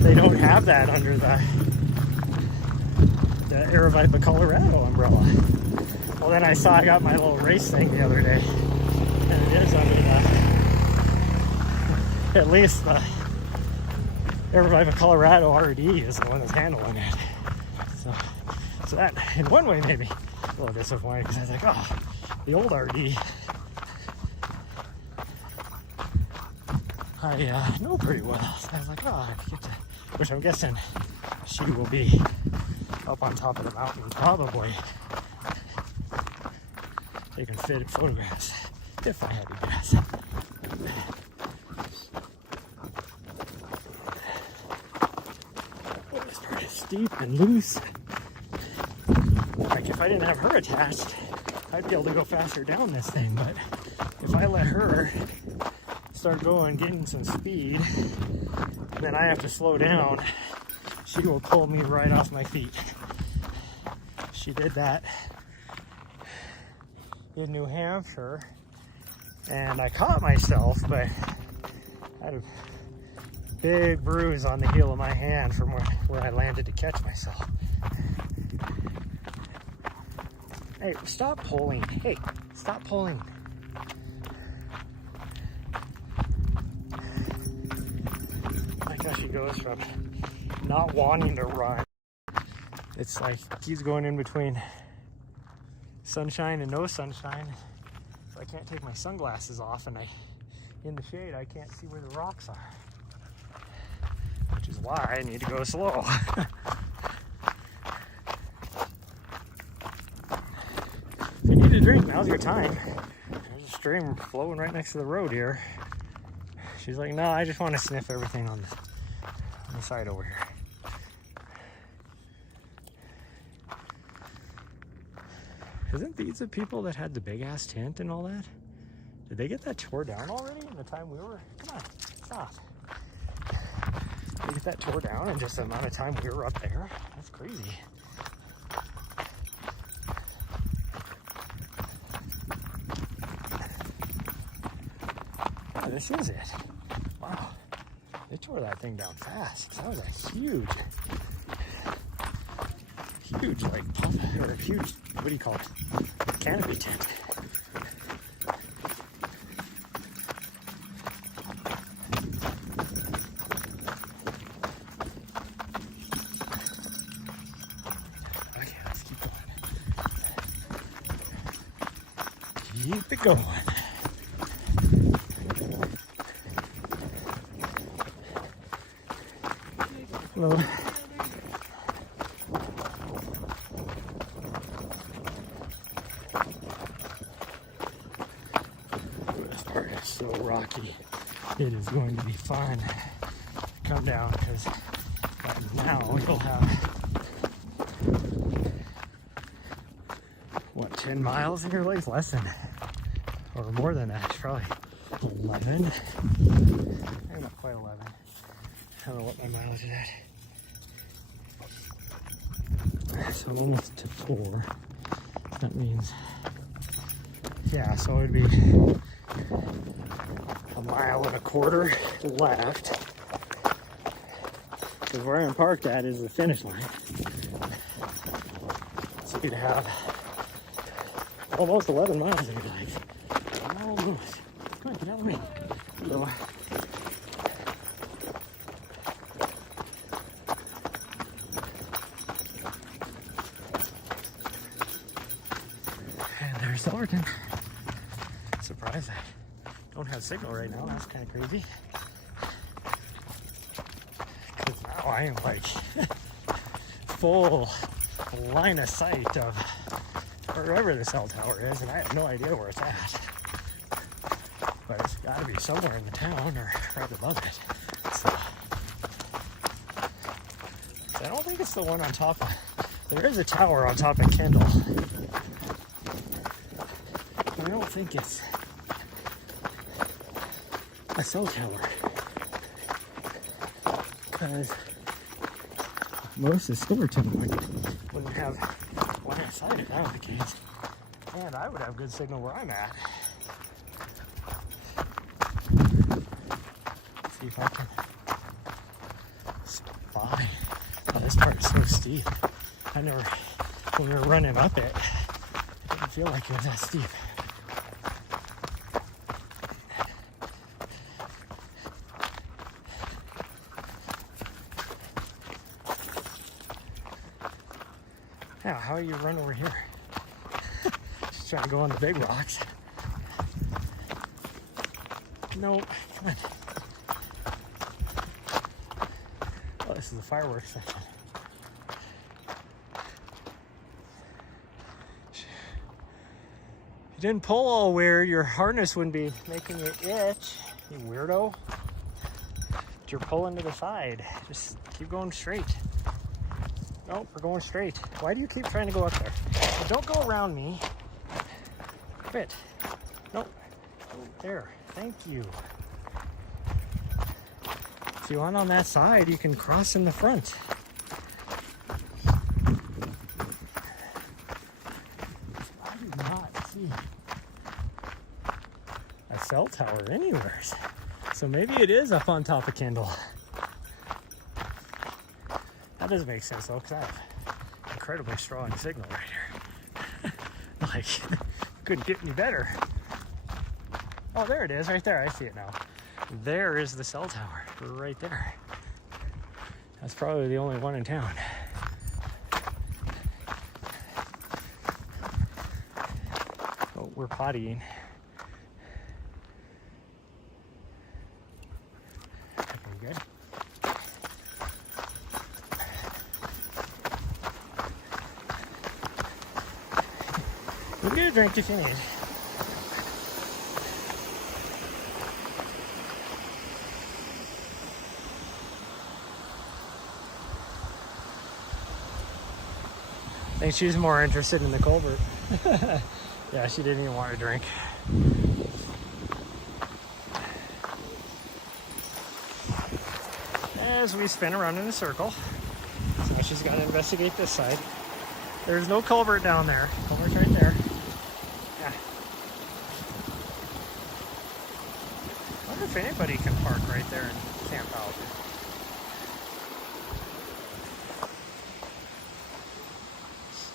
they don't have that under the Aravaipa Colorado umbrella. Well, then I saw I got my little race thing the other day, and it is under at least the Aravaipa Colorado RD is the one that's handling it. So that, in one way, maybe a little disappointed because I was like, oh, the old RD. I know pretty well. So I was like, oh, I get to, which I'm guessing she will be up on top of the mountain, probably taking photographs, if I had to guess. It's pretty steep and loose. Like if I didn't have her attached, I'd be able to go faster down this thing, but if I let her start going, getting some speed, then I have to slow down, she will pull me right off my feet. She did that in New Hampshire, and I caught myself, but got a big bruise on the heel of my hand from where I landed to catch myself. Hey, stop pulling. Hey, stop pulling. Like how she goes from not wanting to run. It's like he's going in between sunshine and no sunshine. So I can't take my sunglasses off, and in the shade I can't see where the rocks are. Which is why I need to go slow. If you need a drink, now's your time. There's a stream flowing right next to the road here. She's like, no, I just want to sniff everything on the side over here. Isn't these the people that had the big ass tent and all that? Did they get that tore down already in the time we were? Come on, stop. Did they get that tore down in just the amount of time we were up there? That's crazy. Yeah, this is it. Wow. They tore that thing down fast. That was a huge, like, puff, or huge, what do you call it? Canopy tent. Okay, let's keep going. Keep it going. Hello. This part is so rocky. It is going to be fun to come down because now you'll have, what, 10 miles in your legs? Less than, or more than that, probably 11. Maybe not quite 11. I don't know what my mileage is at. So I'm almost to 4. That means, yeah, so it'd be 1.25 miles left. Because where I'm parked at is the finish line. So you'd have almost 11 miles in your legs. Almost. Come on, get out of the way. So, Silverton. Surprised I don't have signal right now. That's kind of crazy. Because now I am like full line of sight of wherever the cell tower is, and I have no idea where it's at. But it's got to be somewhere in the town or right above it. So I don't think it's the one on top of. There is a tower on top of Kendall. I don't think it's a cell tower, because most of Silverton wouldn't have line of sight if that was the case, and I would have good signal where I'm at. Let's see if I can spot. Oh, this part is so steep. When we were running up it, I didn't feel like it was that steep. Now, how do you run over here? Just trying to go on the big rocks. No, come on. Oh, this is the fireworks section. If you didn't pull all weird, your harness wouldn't be making you itch, you weirdo. But you're pulling to the side. Just keep going straight. Nope, we're going straight. Why do you keep trying to go up there? Well, don't go around me. Quit. Nope. There. Thank you. If you want on that side, you can cross in the front. I do not see a cell tower anywhere. So maybe it is up on top of Kendall. That doesn't make sense though, because I have incredibly strong signal right here. Like, couldn't get any better. Oh, there it is, right there. I see it now. There is the cell tower, right there. That's probably the only one in town. Oh, we're pottying. Okay, good. We'll get a drink if you need. I think she's more interested in the culvert. Yeah, she didn't even want to drink. As we spin around in a circle. So she's got to investigate this side. There's no culvert down there. Culvert's right there. Yeah. I wonder if anybody can park right there and camp out.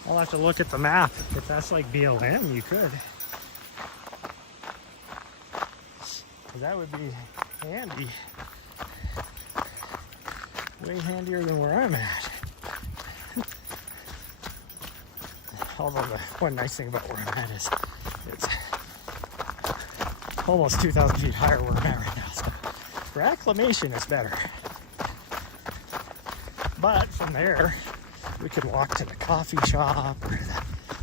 I'll have to look at the map. If that's like BLM, you could. That would be handy. Way handier than where I'm at. Although the one nice thing about where I'm at is it's almost 2,000 feet higher where I'm at right now. So reclamation is better. But from there, we could walk to the coffee shop or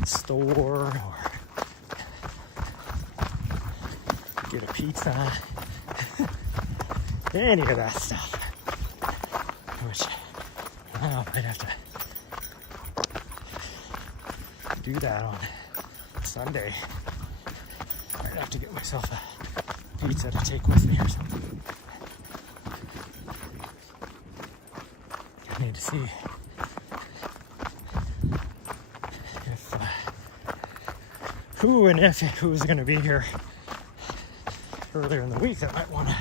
the store or get a pizza. Any of that stuff. Which I might have to do that on Sunday. I'd have to get myself a pizza to take with me or something. I need to see if who and if who's going to be here earlier in the week that might want to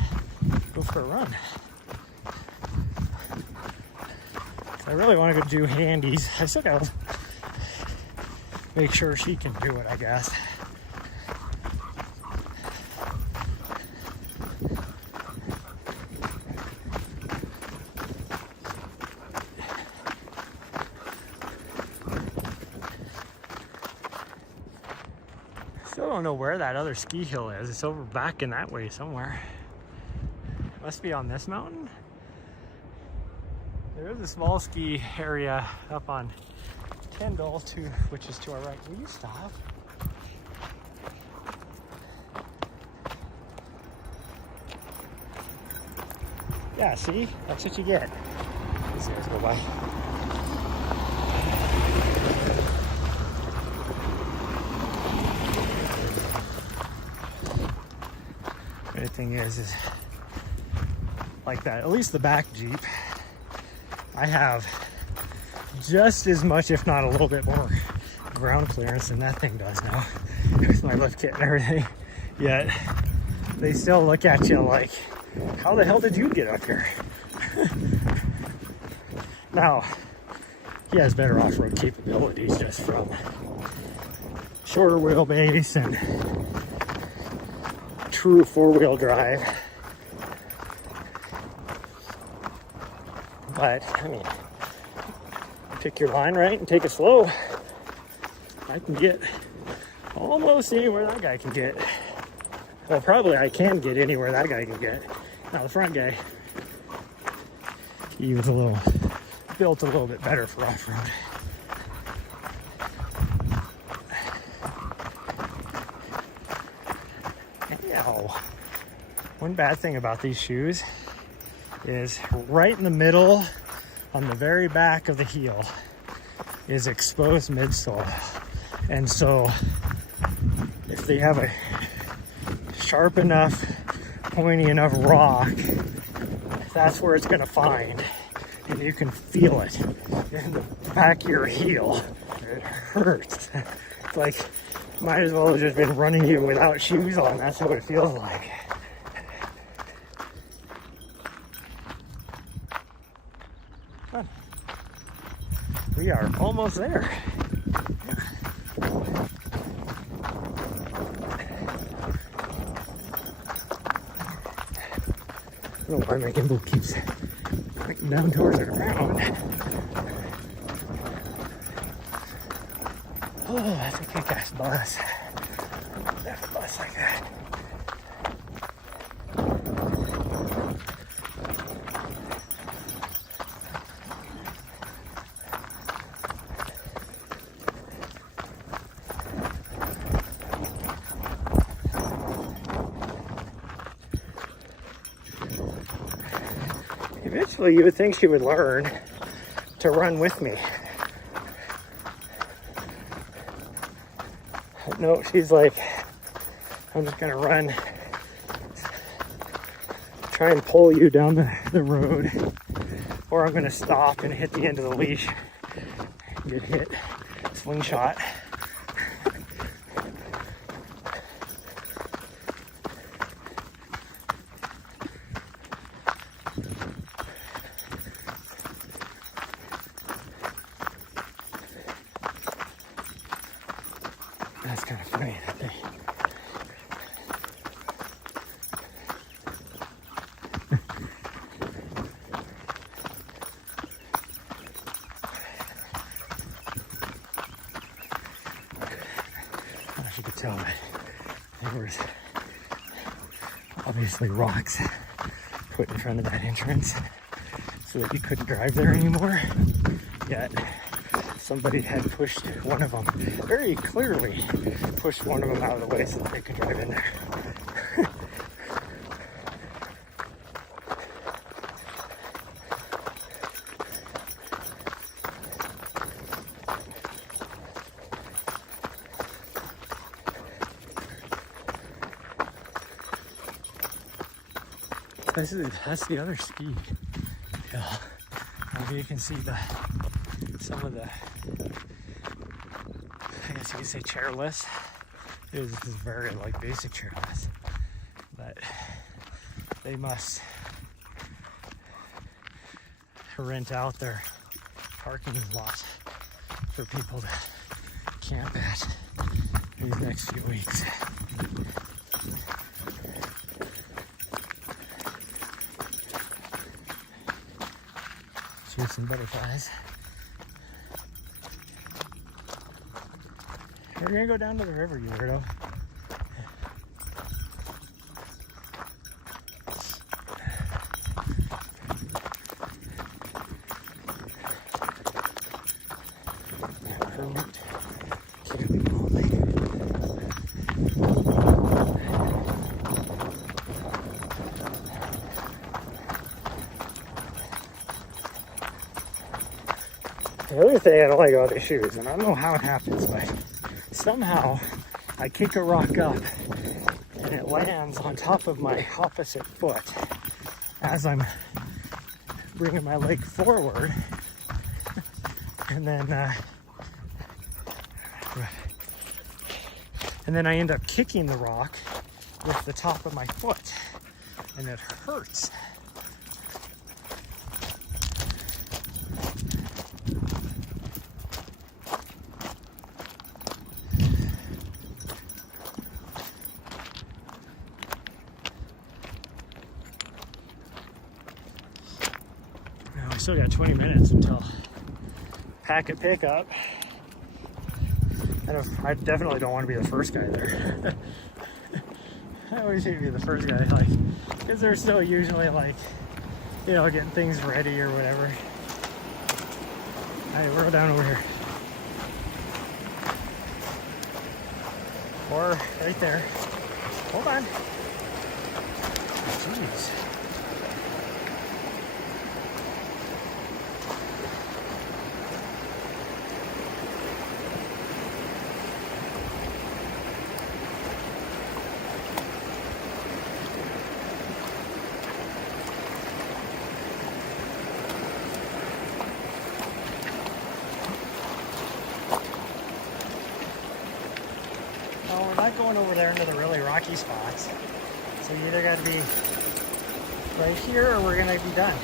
go for a run. I really want to go do handies. I still gotta make sure she can do it, I guess. Still don't know where that other ski hill is. It's over back in that way somewhere. Must be on this mountain. There is a small ski area up on Kendall, which is to our right. Will you stop? Yeah, see? That's what you get. These guys go by. The thing is like that, at least the back Jeep, I have just as much, if not a little bit more ground clearance than that thing does now with my lift kit and everything. Yet they still look at you like, how the hell did you get up here? Now, he has better off-road capabilities just from shorter wheelbase and true four-wheel drive. But, I mean, pick your line right and take it slow. I can get almost anywhere that guy can get. Well, probably I can get anywhere that guy can get. Now, the front guy, he was built a little bit better for off-road. Anyhow, one bad thing about these shoes is right in the middle, on the very back of the heel, is exposed midsole. And so if they have a sharp enough, pointy enough rock, that's where it's gonna find. And you can feel it in the back of your heel. It hurts. It's like, might as well have just been running you without shoes on. That's what it feels like. on. We are almost there. I don't know why my gimbal keeps pointing down towards the ground. Oh, that's a kick-ass bus. That's a bus like that. Eventually, you would think she would learn to run with me. No, she's like, I'm just gonna run, try and pull you down the road, or I'm gonna stop and hit the end of the leash, get hit, slingshot. That's kind of funny, I think. As you could tell, there was obviously rocks put in front of that entrance so that you couldn't drive there anymore. Yet somebody had pushed one of them, very clearly pushed one of them out of the way so that they could drive in there. That's the other ski hill. Maybe you can see some of the, I guess you could say, chairless. This is very like basic chairless, but they must rent out their parking lot for people to camp at these next few weeks. Shoot some butterflies. We're gonna go down to the river, you weirdo. The other thing I don't like about these shoes, and I don't know how it happens, but somehow I kick a rock up and it lands on top of my opposite foot as I'm bringing my leg forward, and then I end up kicking the rock with the top of my foot, and it hurts. I still got 20 minutes until packet pickup. I definitely don't want to be the first guy there. I always hate to be the first guy, like, because they're still usually like, you know, getting things ready or whatever. Alright, we're down over here. Or right there. Hold on. Jeez. No, we're not going over there into the really rocky spots. So you either got to be right here or we're going to be done.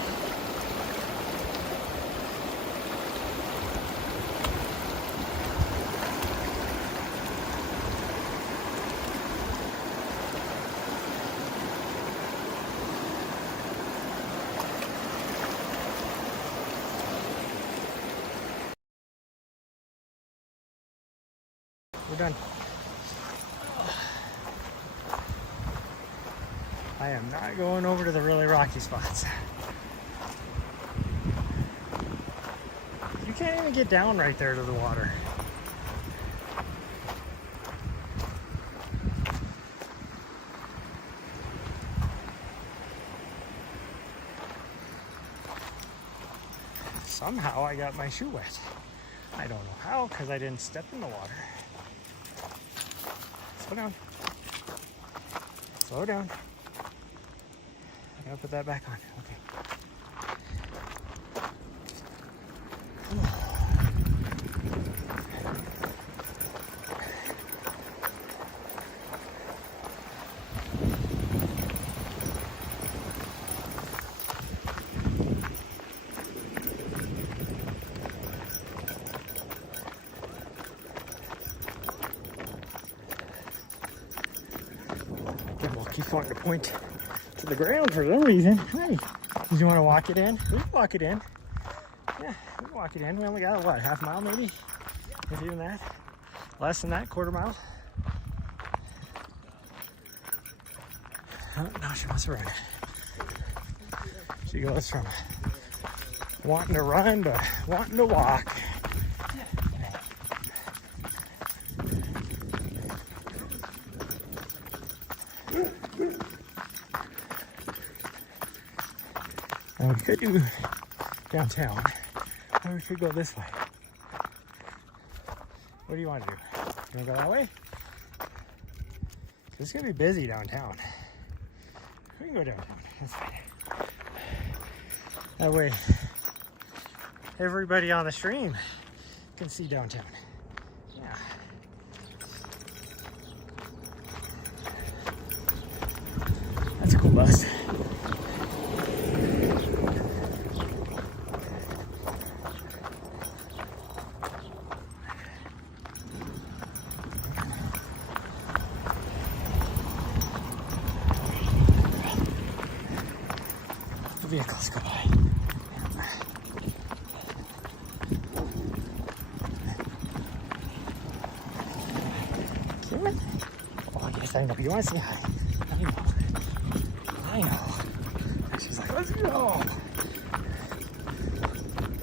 We're done. I am not going over to the really rocky spots. You can't even get down right there to the water. Somehow I got my shoe wet. I don't know how, because I didn't step in the water. Slow down. Slow down. I gotta put that back on. Okay. Kendall keeps wanting to point to the ground for some reason. Hey, did you want to walk it in? We can walk it in. Yeah, we can walk it in. We only got, what, half mile maybe? If even that. Less than that, quarter mile. Oh, now she wants to run. She goes from wanting to run to wanting to walk. Now we could do downtown, or we could go this way. What do you want to do? You want to go that way? It's going to be busy downtown. We can go downtown. That's fine. That way, everybody on the stream can see downtown. Yeah. That's a cool bus. Vehicles go by. Karen? Oh, yes, I know. You want to say hi? I know. I know. And she's like, let's go.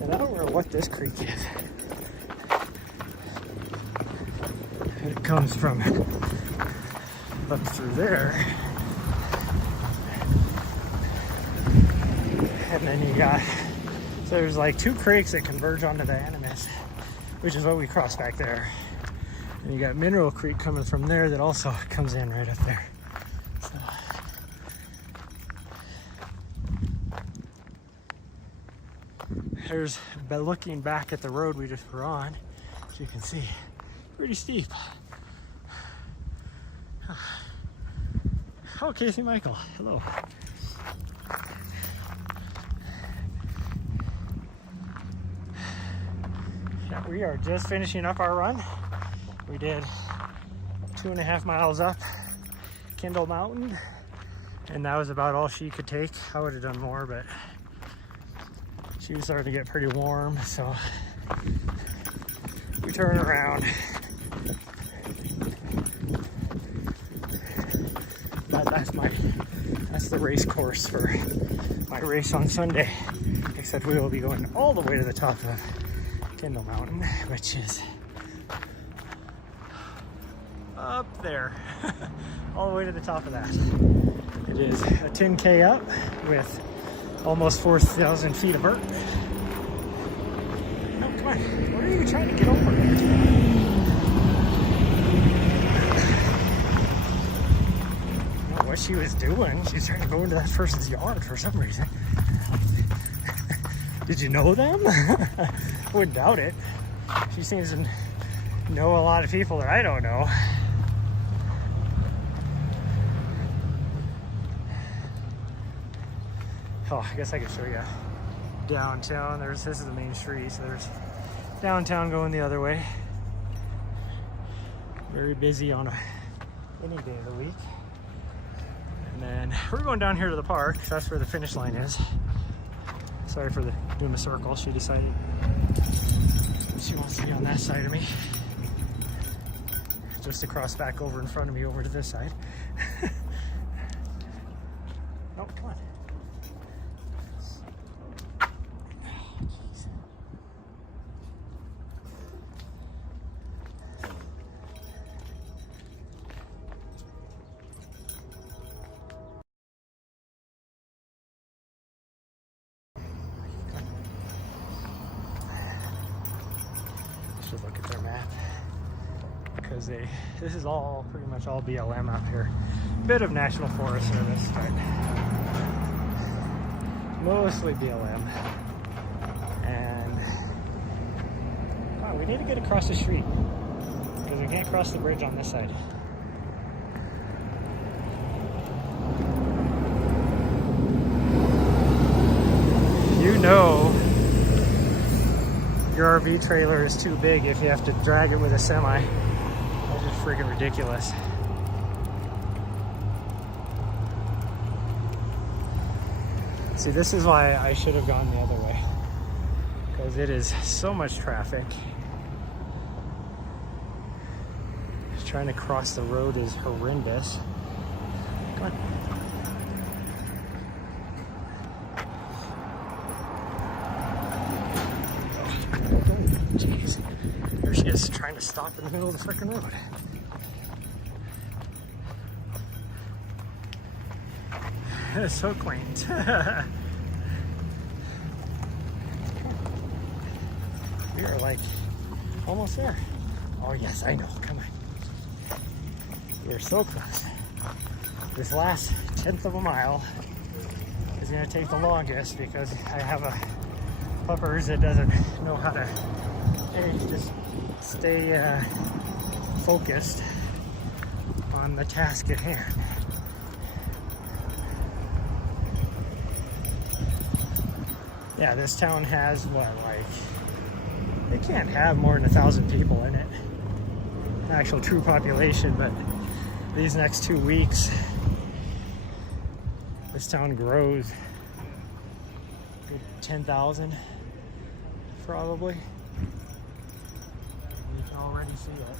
And I don't know what this creek is. It comes from up through there. And then you got, so there's like two creeks that converge onto the Animus, which is what we crossed back there. And you got Mineral Creek coming from there that also comes in right up there. So, there's, by looking back at the road we just were on, as you can see, pretty steep. Oh, Casey Michael, hello. We are just finishing up our run. We did 2.5 miles up Kendall Mountain, and that was about all she could take. I would have done more, but she was starting to get pretty warm, so we turned around. But that's the race course for my race on Sunday, except we will be going all the way to the top of Kendall Mountain, which is up there, all the way to the top of that. It is a 10K up with almost 4,000 feet of vert. No, come on, what are you trying to get over? I don't know what she was doing. She was trying to go into that person's yard for some reason. Did you know them? I wouldn't doubt it. She seems to know a lot of people that I don't know. Oh, I guess I could show you downtown. This is the main street, so there's downtown going the other way. Very busy on any day of the week. And then we're going down here to the park, because that's where the finish line is. Sorry for doing the circle. She decided she wants to be on that side of me. just to cross back over in front of me over to this side. Oh, come on. Should look at their map, because this is all pretty much all BLM out here. Bit of National Forest Service, but mostly BLM. And wow, we need to get across the street because we can't cross the bridge on this side. You know your RV trailer is too big if you have to drag it with a semi. That's just freaking ridiculous. See, this is why I should have gone the other way, because it is so much traffic. Trying to cross the road is horrendous. Come on. Jeez. Here she is trying to stop in the middle of the freaking road. It's so quaint. We are like almost there. Oh yes, I know. Come on. We're so close. This last 1/10 of a mile is going to take the longest because I have a puppers that doesn't know how to just stay focused on the task at hand. Yeah, this town has what, like, they can't have more than 1,000 people in it. Actual true population, but these next 2 weeks, this town grows 10,000 probably. You can already see it.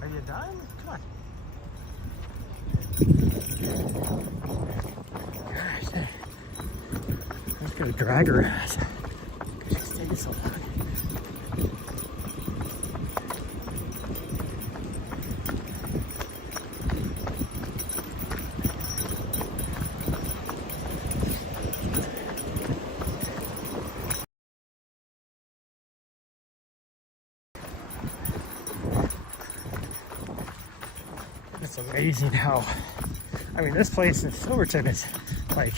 Are you done? Come on. Gosh, I'm just gonna drag her ass because she's taking so long. It's amazing how, I mean, this place in Silverton is like,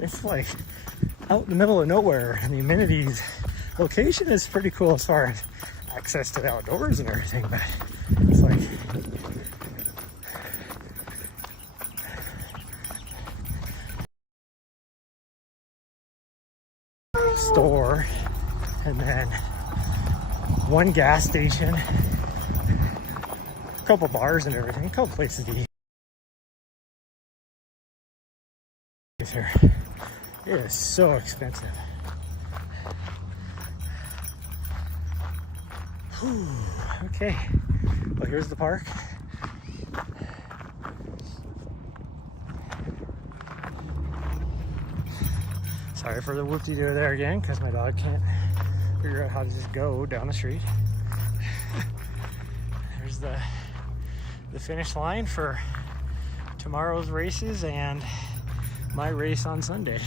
it's like out in the middle of nowhere. I mean, amenities, location is pretty cool as far as access to the outdoors and everything, but it's like, store, and then one gas station, a couple bars and everything, a couple places to eat. Here. It is so expensive. Whew. Okay, well, here's the park. Sorry for the whoop-de-doo there again, because my dog can't figure out how to just go down the street. There's the finish line for tomorrow's races and my race on Sunday.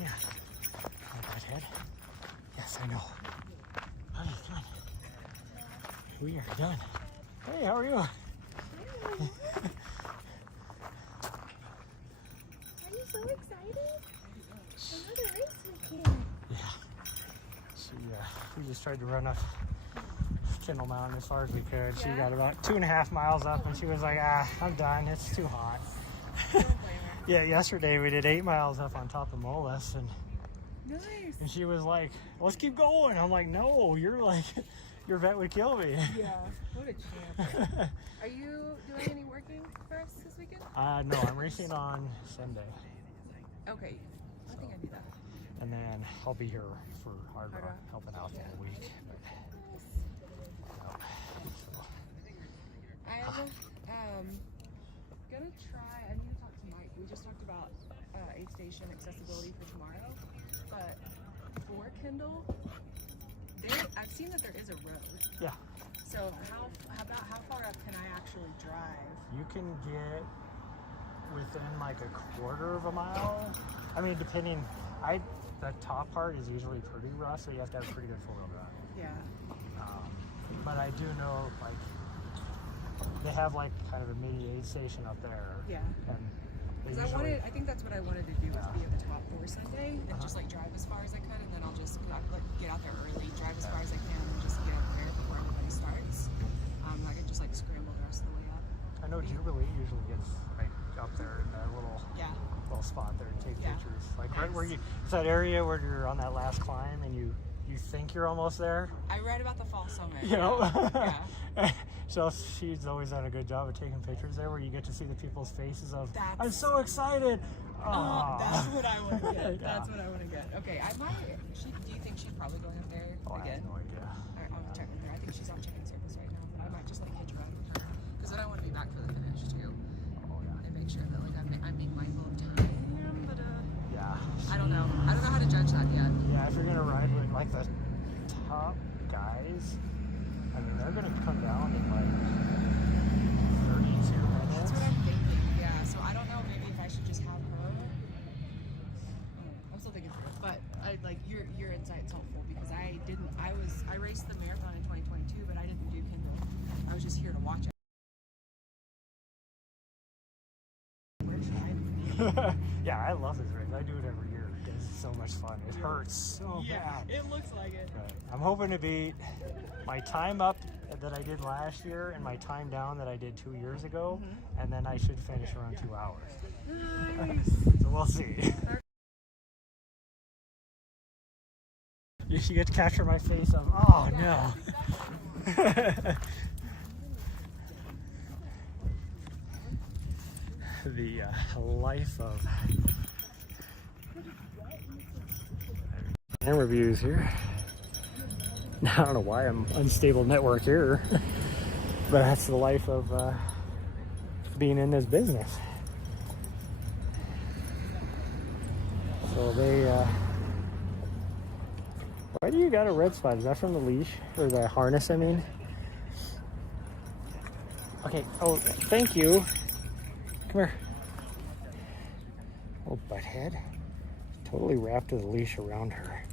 Yeah. Head. Yes, I know. Okay, come on. We are done. Hey, how are you? Are you so excited? Another race weekend. Yeah. We just tried to run up Kendall Mountain as far as we could. She got about 2.5 miles up and she was like, I'm done. It's too hot. Don't blame her. Yeah, yesterday we did 8 miles up on top of Molus, and Nice. she was like, "Let's keep going." I'm like, "No, you're like, your vet would kill me." Yeah. What a champ. Are you doing any working for us this weekend? No, I'm racing on Sunday, Okay. I think I knew that. and then I'll be here for Hard Hard Rock, Rock. helping out the whole week. I'm gonna try. I need to talk to Mike. We just talked about aid station accessibility for tomorrow, but for Kendall, I've seen that there is a road. Yeah, So how far up can I actually drive? you can get within like a quarter of a mile. I mean, depending. The top part is usually pretty rough, so you have to have pretty good four-wheel drive. Yeah. But I do know, like, they have like kind of a mini aid station up there. Yeah. And they Because usually, I think that's what I wanted to do was be at the top for Sunday and just like drive as far as I could, and then I'll just like get out there early, drive as far as I can, and just get up there before everybody starts. I can just like scramble the rest of the way up. I know Jubilee usually gets right up there in that little spot there to take pictures. Like right where it's that area where you're on that last climb and you think you're almost there. I read about the fall summit. You know? Yeah. So she's always done a good job of taking pictures there where you get to see the people's faces of, I'm so excited. That's what I want to get. Yeah. That's what I want to get. Okay, I might. Do you think she's probably going up there I again? have no idea. All right, I'll check with her. I think she's on chicken service right now, but I might just like hitch a ride with her because then I want to be back for the finish too. And make sure that like I'm being mindful of time. But Yeah. I don't know. I don't know how to judge that yet. Yeah, if you're gonna ride with like the top guys, I mean they're gonna come down in like 32 minutes. That's what I'm thinking. Yeah. So I don't know. Maybe if I should just have her. I'm still thinking through it, but your insight's helpful because I raced the marathon in 2022, but I didn't do Kendall. I was just here to watch it. Yeah, I love this race. I do it every year. It's so much fun. It hurts so bad. It looks like it. Right. I'm hoping to beat my time up that I did last year and my time down that I did 2 years ago, and then I should finish around 2 hours. Nice. So we'll see. You should get to capture my face of, oh no. The life of camera views here. Now, I don't know why I'm unstable network here, but that's the life of being in this business. So they, why do you got a red spot? Is that from the leash or the harness? I mean, okay. Oh, thank you. Come here. Oh, butthead. Totally wrapped his leash around her.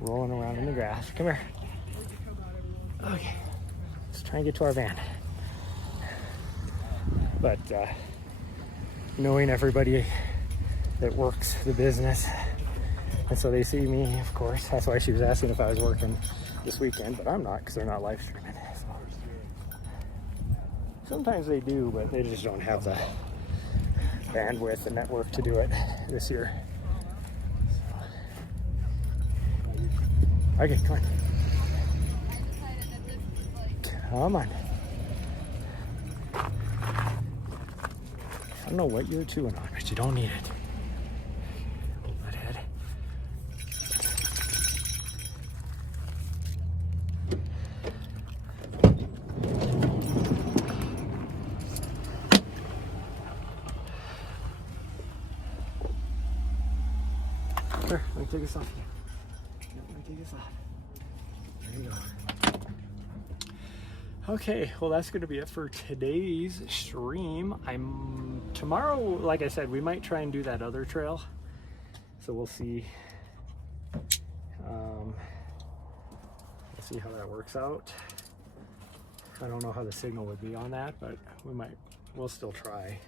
Rolling around in the grass. Come here. Okay. Let's try and get to our van. But knowing everybody that works the business, and so they see me, of course. That's why she was asking if I was working this weekend, but I'm not because they're not live streaming. So. Sometimes they do, but they just don't have the bandwidth and network to do it this year. So. Okay, come on. Come on. I don't know what you're chewing on, but you don't need it. Butthead. Here, let me take this off. Let me take this off. There you go. Okay, well that's going to be it for today's stream. Tomorrow, like I said, we might try and do that other trail. So we'll see. We'll see how that works out. I don't know how the signal would be on that, but we'll still try.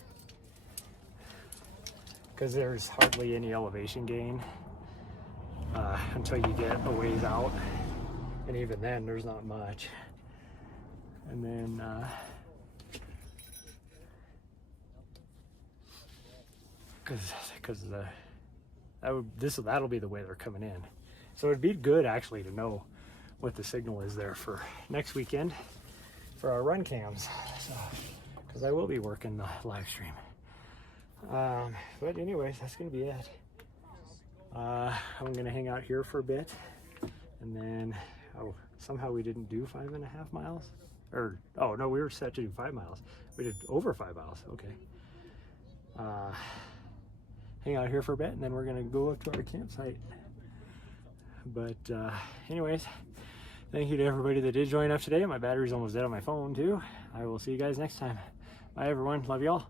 Because there's hardly any elevation gain until you get a ways out. And even then, there's not much. And then because that'll be the way they're coming in. So it'd be good actually to know what the signal is there for next weekend for our run cams. So, because I will be working the live stream. But anyways, that's gonna be it. I'm gonna hang out here for a bit, and then somehow we didn't do 5.5 miles, or oh no, we were set to do 5 miles. We did over 5 miles. Okay. Hang out here for a bit, and then we're gonna go up to our campsite. But anyways, thank you to everybody that did join up today. My battery's almost dead on my phone too. I will see you guys next time. Bye everyone, love y'all.